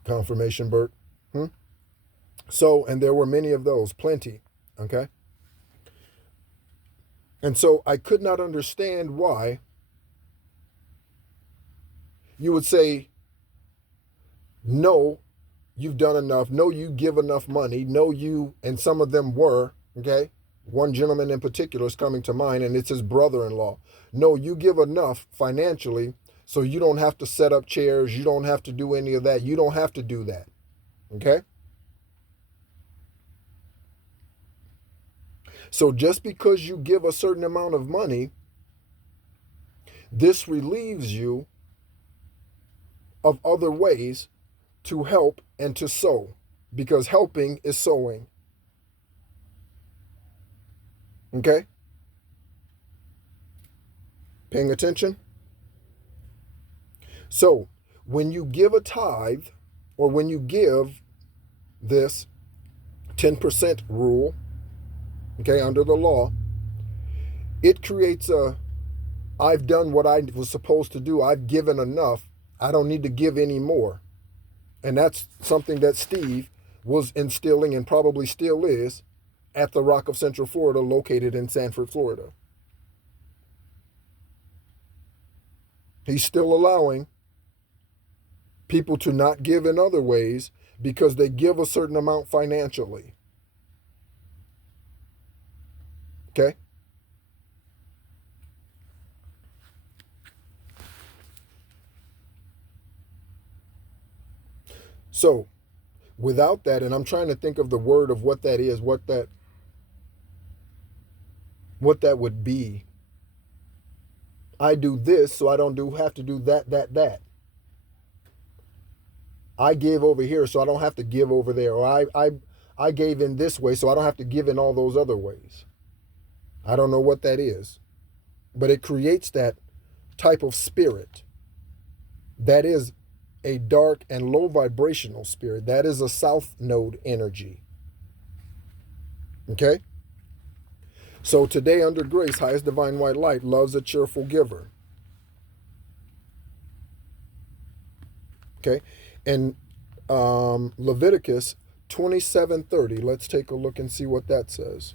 Confirmation, Bert. So, and there were many of those, plenty. Okay. And so I could not understand why you would say, no, you've done enough. No, you give enough money. No, you, and some of them were, okay? One gentleman in particular is coming to mind, and it's his brother-in-law. No, you give enough financially, so you don't have to set up chairs. You don't have to do any of that. You don't have to do that, okay? So just because you give a certain amount of money, this relieves you of other ways to help and to sow, because helping is sowing. Okay? Paying attention? So, when you give a tithe, or when you give this 10% rule, okay, under the law, it creates I've done what I was supposed to do. I've given enough. I don't need to give any more. And that's something that Steve was instilling, and probably still is, at the Rock of Central Florida, located in Sanford, Florida. He's still allowing people to not give in other ways because they give a certain amount financially. Okay? So, without that, and I'm trying to think of the word of what that is, what that would be. I do this so I don't have to do that. I give over here so I don't have to give over there. Or I gave in this way so I don't have to give in all those other ways. I don't know what that is. But it creates that type of spirit. That is a dark and low vibrational spirit. That is a south node energy. Okay? So today under grace, highest divine white light loves a cheerful giver. Okay? And Leviticus 27:30, let's take a look and see what that says.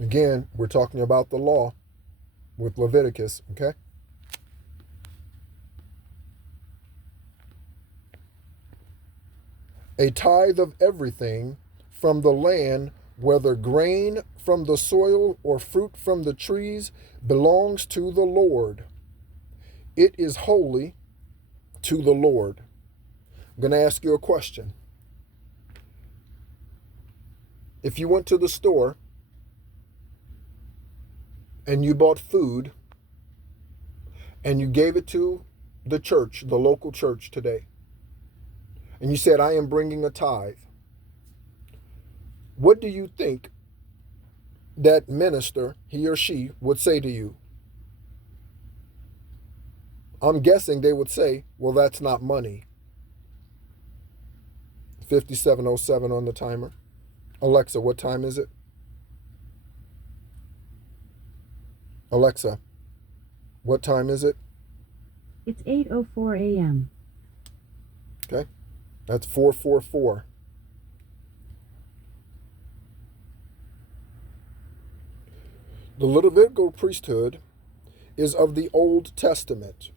Again, we're talking about the law with Leviticus, okay? A tithe of everything from the land, whether grain from the soil or fruit from the trees, belongs to the Lord. It is holy to the Lord. I'm going to ask you a question. If you went to the store and you bought food and you gave it to the church, the local church today, and you said, I am bringing a tithe, what do you think that minister, he or she, would say to you? I'm guessing they would say, well, that's not money. 57:07 on the timer. Alexa, what time is it? Alexa, what time is it? It's 8:04 a.m. Okay, that's 444. The Levitical priesthood is of the Old Testament.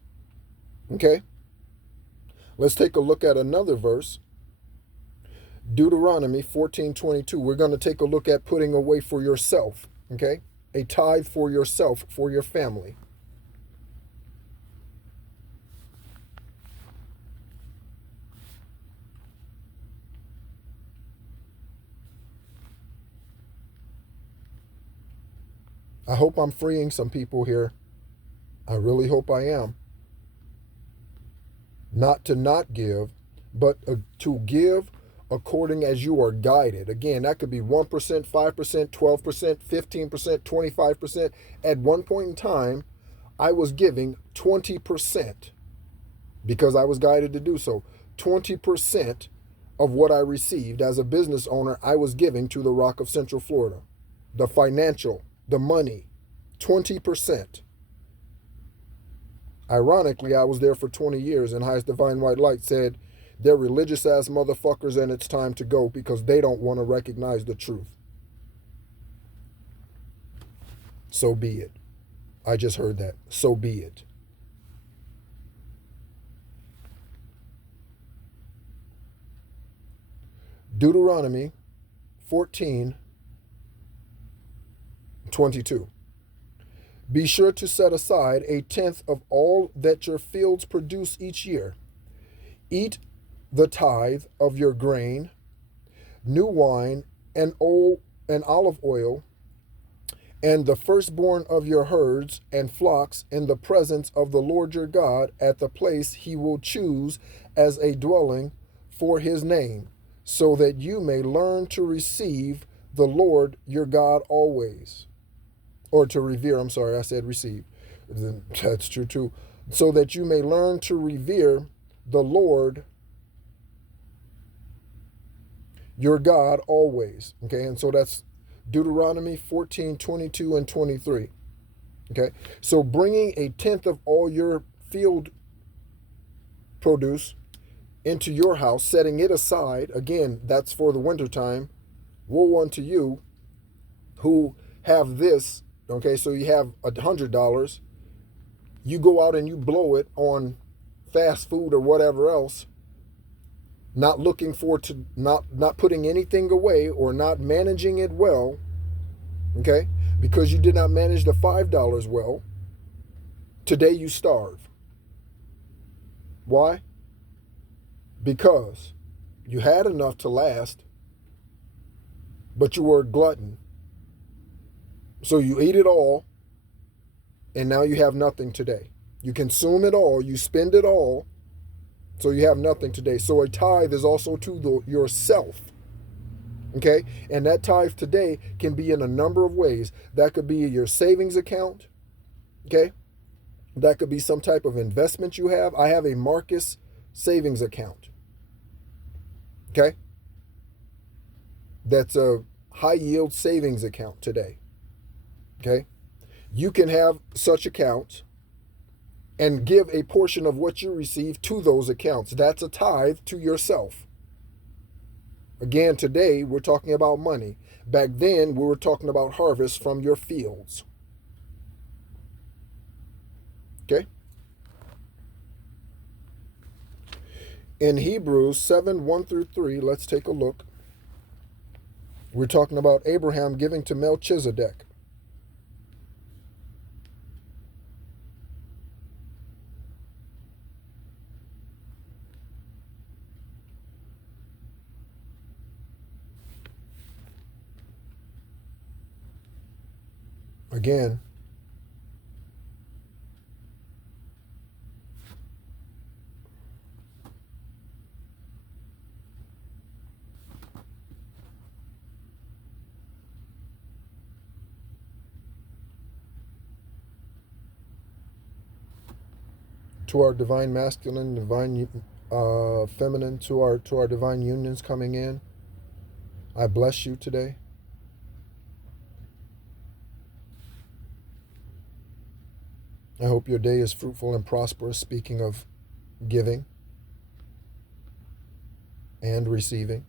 Okay? Let's take a look at another verse. Deuteronomy 14:22. We're going to take a look at putting away for yourself. Okay? A tithe for yourself, for your family. I hope I'm freeing some people here. I really hope I am. Not to not give, but to give according as you are guided. Again, that could be 1%, 5%, 12%, 15%, 25%. At one point in time, I was giving 20% because I was guided to do so. 20% of what I received as a business owner, I was giving to the Rock of Central Florida. The financial, the money, 20%. Ironically, I was there for 20 years, and Highest Divine White Light said, they're religious-ass motherfuckers, and it's time to go because they don't want to recognize the truth. So be it. I just heard that. So be it. Deuteronomy 14:22. Be sure to set aside 1/10 of all that your fields produce each year. Eat the tithe of your grain, new wine, and olive oil, and the firstborn of your herds and flocks in the presence of the Lord your God at the place he will choose as a dwelling for his name, so that you may learn to receive the Lord your God always. Or to revere, I'm sorry, I said receive. That's true too. So that you may learn to revere the Lord your God always. Okay, and so that's Deuteronomy 14:22 and 23. Okay, so bringing 1/10 of all your field produce into your house, setting it aside. Again, that's for the wintertime. Woe unto you who have this. Okay, so you have $100. You go out and you blow it on fast food or whatever else, not looking for to not putting anything away or not managing it well. Okay, because you did not manage the $5 well. Today you starve. Why? Because you had enough to last, but you were a glutton. So you ate it all, and now you have nothing today. You consume it all, you spend it all, so you have nothing today. So a tithe is also to yourself. Okay? And that tithe today can be in a number of ways. That could be your savings account. Okay? That could be some type of investment you have. I have a Marcus savings account. Okay? That's a high yield savings account today. Okay? You can have such accounts and give a portion of what you receive to those accounts. That's a tithe to yourself. Again, today we're talking about money. Back then we were talking about harvest from your fields. Okay? In Hebrews 7:1-3, let's take a look. We're talking about Abraham giving to Melchizedek. Again, to our divine masculine, divine feminine, to our divine unions coming in, I bless you today. I hope your day is fruitful and prosperous, speaking of giving and receiving.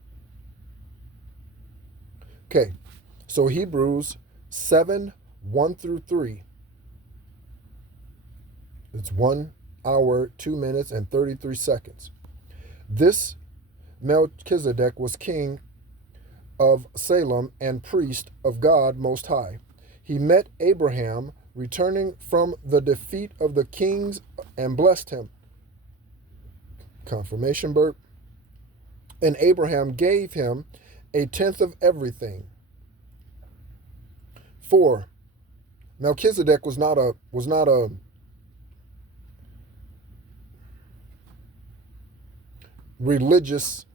Okay, so Hebrews 7:1-3. It's 1 hour, 2 minutes, and 33 seconds. This Melchizedek was king of Salem and priest of God Most High. He met Abraham returning from the defeat of the kings and blessed him. Confirmation burp. And Abraham gave him a tenth of everything. 4. Melchizedek was not a religious,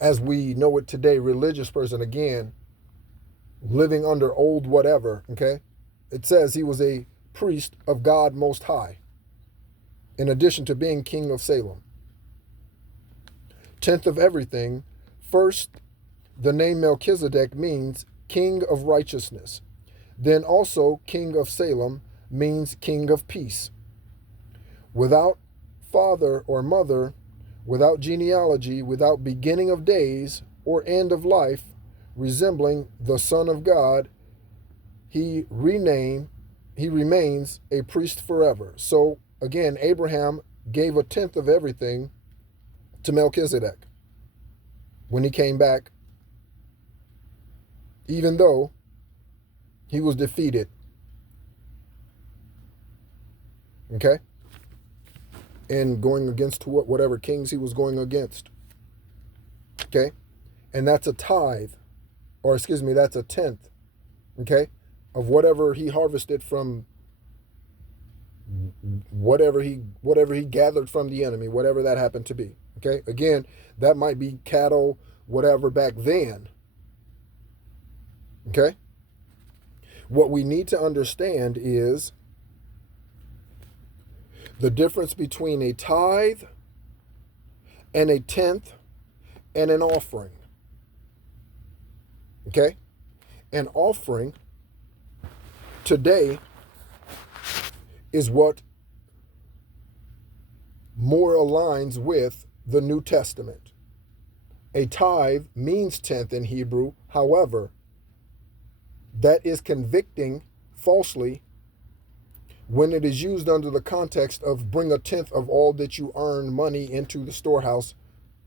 as we know it today, religious person. Again, living under old whatever, okay? It says he was a priest of God Most High, in addition to being king of Salem. Tenth of everything. First, the name Melchizedek means king of righteousness. Then also king of Salem means king of peace. Without father or mother, without genealogy, without beginning of days or end of life, resembling the Son of God, he remains a priest forever. So again, Abraham gave a tenth of everything to Melchizedek when he came back, even though he was defeated. Okay? And going against whatever kings he was going against. Okay? And that's a tithe, or excuse me, that's a tenth, okay, of whatever he harvested from whatever he gathered from the enemy, whatever that happened to be. Okay? Again, that might be cattle, whatever back then. Okay? What we need to understand is the difference between a tithe and a tenth and an offering. Okay? An offering today is what more aligns with the New Testament. A tithe means tenth in Hebrew. However, that is convicting falsely when it is used under the context of bring a tenth of all that you earn money into the storehouse,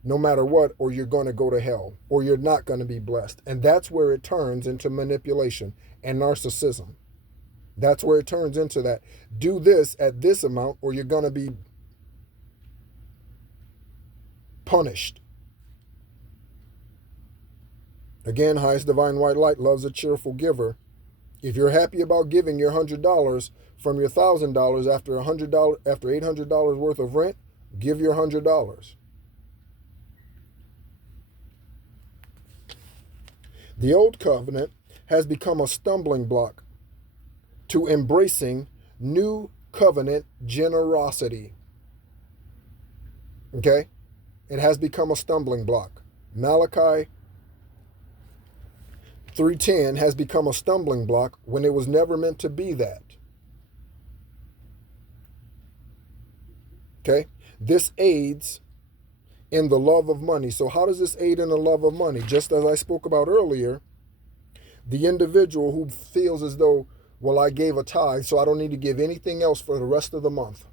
no matter what, or you're going to go to hell, or you're not going to be blessed. And that's where it turns into manipulation and narcissism. That's where it turns into that. Do this at this amount, or you're going to be punished. Again, highest divine white light loves a cheerful giver. If you're happy about giving your $100 from your $1,000 after $800 worth of rent, give your $100. The old covenant has become a stumbling block to embracing new covenant generosity. Okay? It has become a stumbling block. Malachi 3:10 has become a stumbling block when it was never meant to be that. Okay? This aids in the love of money. So how does this aid in the love of money? Just as I spoke about earlier, the individual who feels as though, well, I gave a tithe, so I don't need to give anything else for the rest of the month.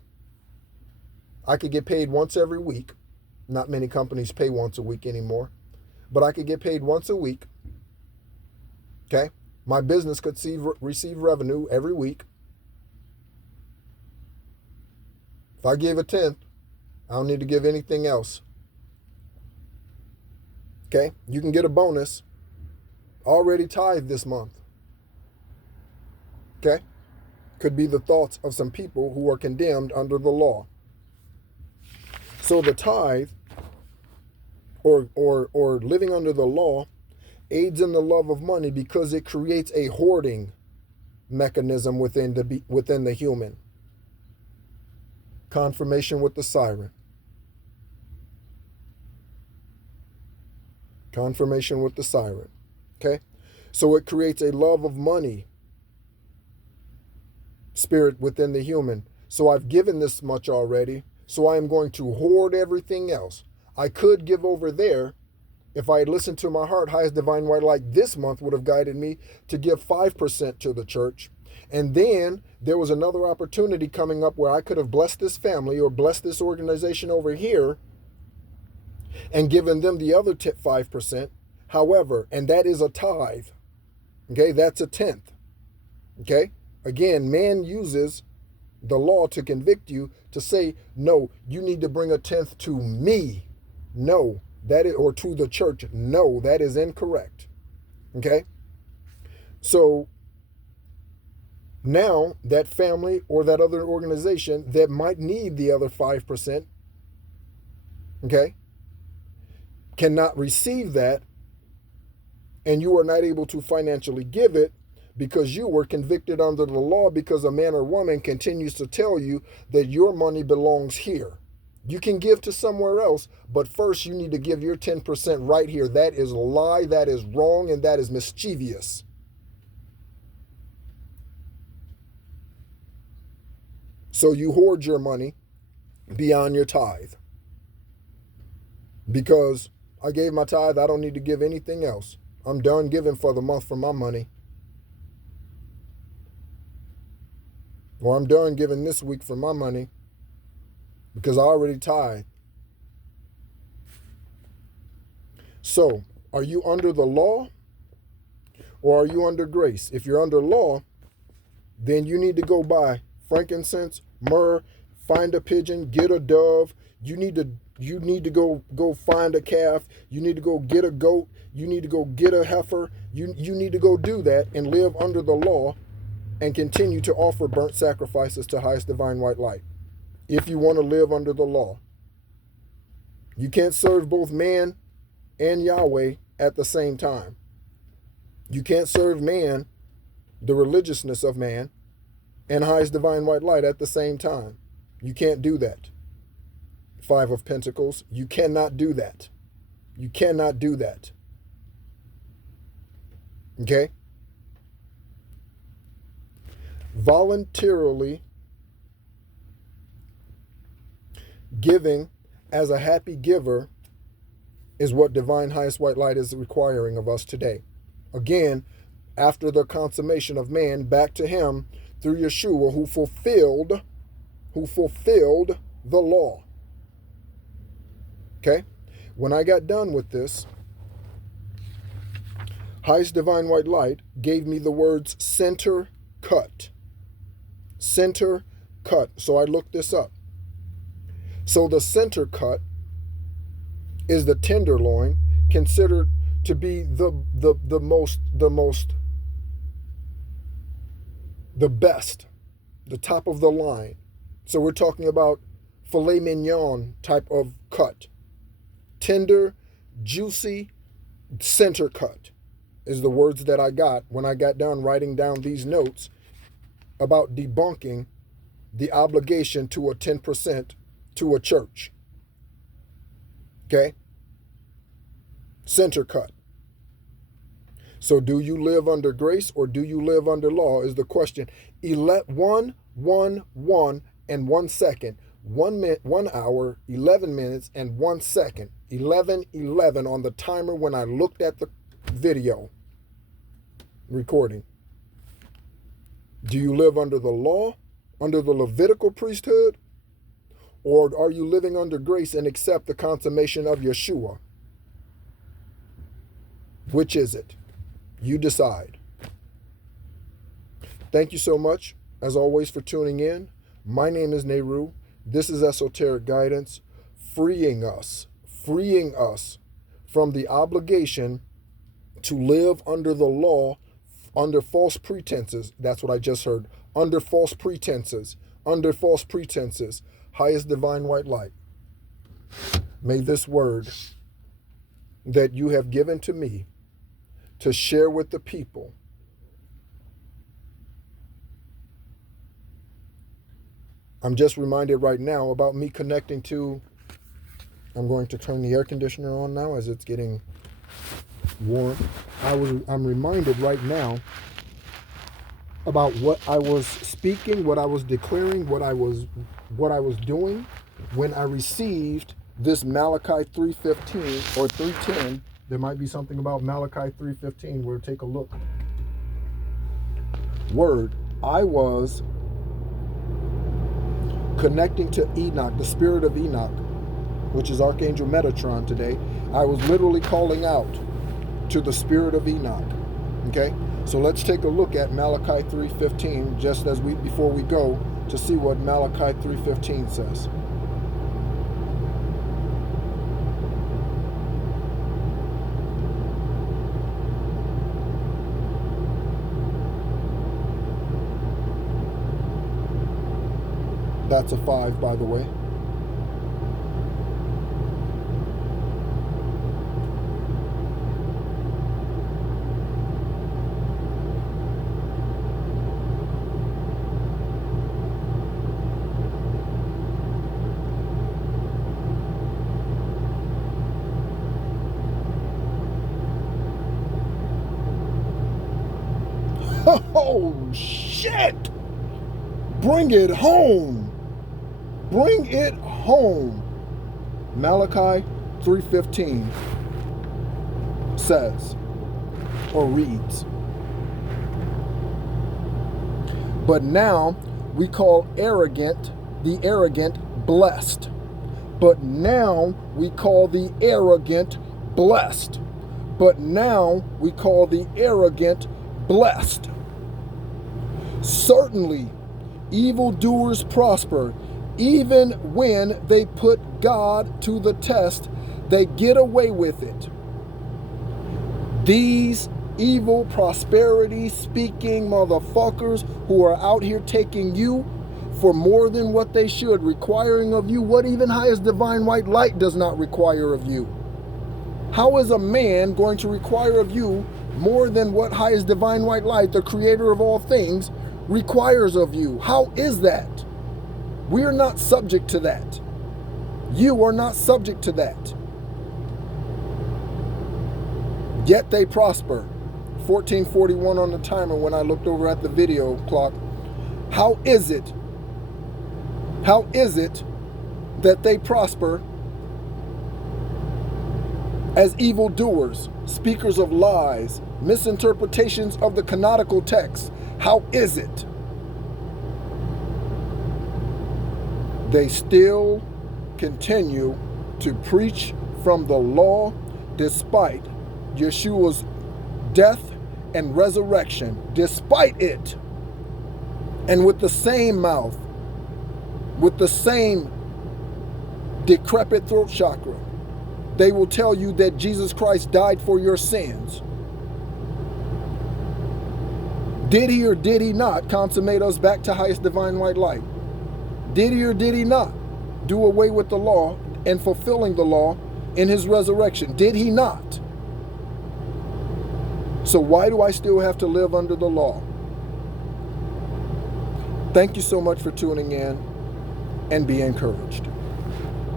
I could get paid once every week. Not many companies pay once a week anymore, but I could get paid once a week. Okay? My business could receive revenue every week. If I gave a tenth, I don't need to give anything else. Okay? You can get a bonus. Already tithed this month. Okay? Could be the thoughts of some people who are condemned under the law. So the tithe or living under the law aids in the love of money because it creates a hoarding mechanism within the human. Confirmation with the siren. Confirmation with the siren. Okay? So it creates a love of money spirit within the human. So I've given this much already, so I am going to hoard everything else. I could give over there. If I had listened to my heart, highest divine white light this month would have guided me to give 5% to the church. And then there was another opportunity coming up where I could have blessed this family or blessed this organization over here and given them the other 5%. However, and that is a tithe. Okay, that's a tenth. Okay, again, man uses the law to convict you to say, no, you need to bring a tenth to me. No, that is, or to the church. No, that is incorrect. Okay, so now that family or that other organization that might need the other 5%, okay, cannot receive that, and you are not able to financially give it because you were convicted under the law because a man or woman continues to tell you that your money belongs here. You can give to somewhere else, but first you need to give your 10% right here. That is a lie, that is wrong, and that is mischievous. So you hoard your money beyond your tithe. Because I gave my tithe, I don't need to give anything else. I'm done giving for the month for my money. Or I'm done giving this week for my money because I already tithe. So, are you under the law or are you under grace? If you're under law, then you need to go buy frankincense, myrrh, find a pigeon, get a dove. You need to go find a calf. You need to go get a goat. You need to go get a heifer. You need to go do that and live under the law and continue to offer burnt sacrifices to highest divine white light. If you want to live under the law. You can't serve both man and Yahweh at the same time. You can't serve man, the religiousness of man, and highest divine white light at the same time. You can't do that. Five of Pentacles, you cannot do that. You cannot do that. Okay? Voluntarily Giving as a happy giver is what divine highest white light is requiring of us today. Again, after the consummation of man, back to him through YESHUA, who fulfilled the law. Okay? When I got done with this, highest divine white light gave me the words center cut. Center cut. So I looked this up. So the center cut is the tenderloin, considered to be the best, the top of the line. So we're talking about filet mignon type of cut. Tender, juicy, center cut is the words that I got when I got done writing down these notes about debunking the obligation to a 10% to a church. Okay? Center cut. So do you live under grace or do you live under law is the question. 1, 1, 1, and 1 second. 1 minute, 1 hour, 11 minutes, and 1 second. 11:11 on the timer when I looked at the video recording. Do you live under the law, under the Levitical priesthood, or are you living under grace and accept the consummation of YESHUA? Which is it? You decide. Thank you so much, as always, for tuning in. My name is Nehru. This is Esoteric Guidance, freeing us from the obligation to live under the law, under false pretenses. That's what I just heard. Under false pretenses. Highest divine white light. May this word that you have given to me to share with the people I'm just reminded right now about me connecting to, I'm going to turn the air conditioner on now as it's getting warm. I'm reminded right now about what I was speaking, what I was declaring, what I was doing when I received this Malachi 3:15 or 3:10. There might be something about Malachi 3:15. We'll take a look. Word. I was connecting to Enoch, the spirit of Enoch, which is Archangel Metatron today. I was literally calling out to the spirit of Enoch. Okay? So let's take a look at Malachi 3:15 just as before we go to see what Malachi 3:15 says. That's a 5, by the way. Oh, shit! Bring it home! Bring it home. Malachi 3:15 says, or reads, but now we call the arrogant blessed. But now we call the arrogant blessed. But now we call the arrogant blessed. Certainly, evildoers prosper. Even when they put God to the test, they get away with it. These evil prosperity speaking motherfuckers who are out here taking you for more than what they should, requiring of you what even highest divine white light does not require of you. How is a man going to require of you more than what highest divine white light, the creator of all things, requires of you? How is that? We are not subject to that. You are not subject to that. Yet they prosper. 14:41 on the timer when I looked over at the video clock. How is it that they prosper as evildoers, speakers of lies, misinterpretations of the canonical text. How is it they still continue to preach from the law despite Yeshua's death and resurrection, despite it, and with the same mouth, with the same decrepit throat chakra, they will tell you that Jesus Christ died for your sins? Did he or did he not consummate us back to highest divine white light? Did he or did he not do away with the law and fulfilling the law in his resurrection? Did he not? So why do I still have to live under the law? Thank you so much for tuning in, and be encouraged.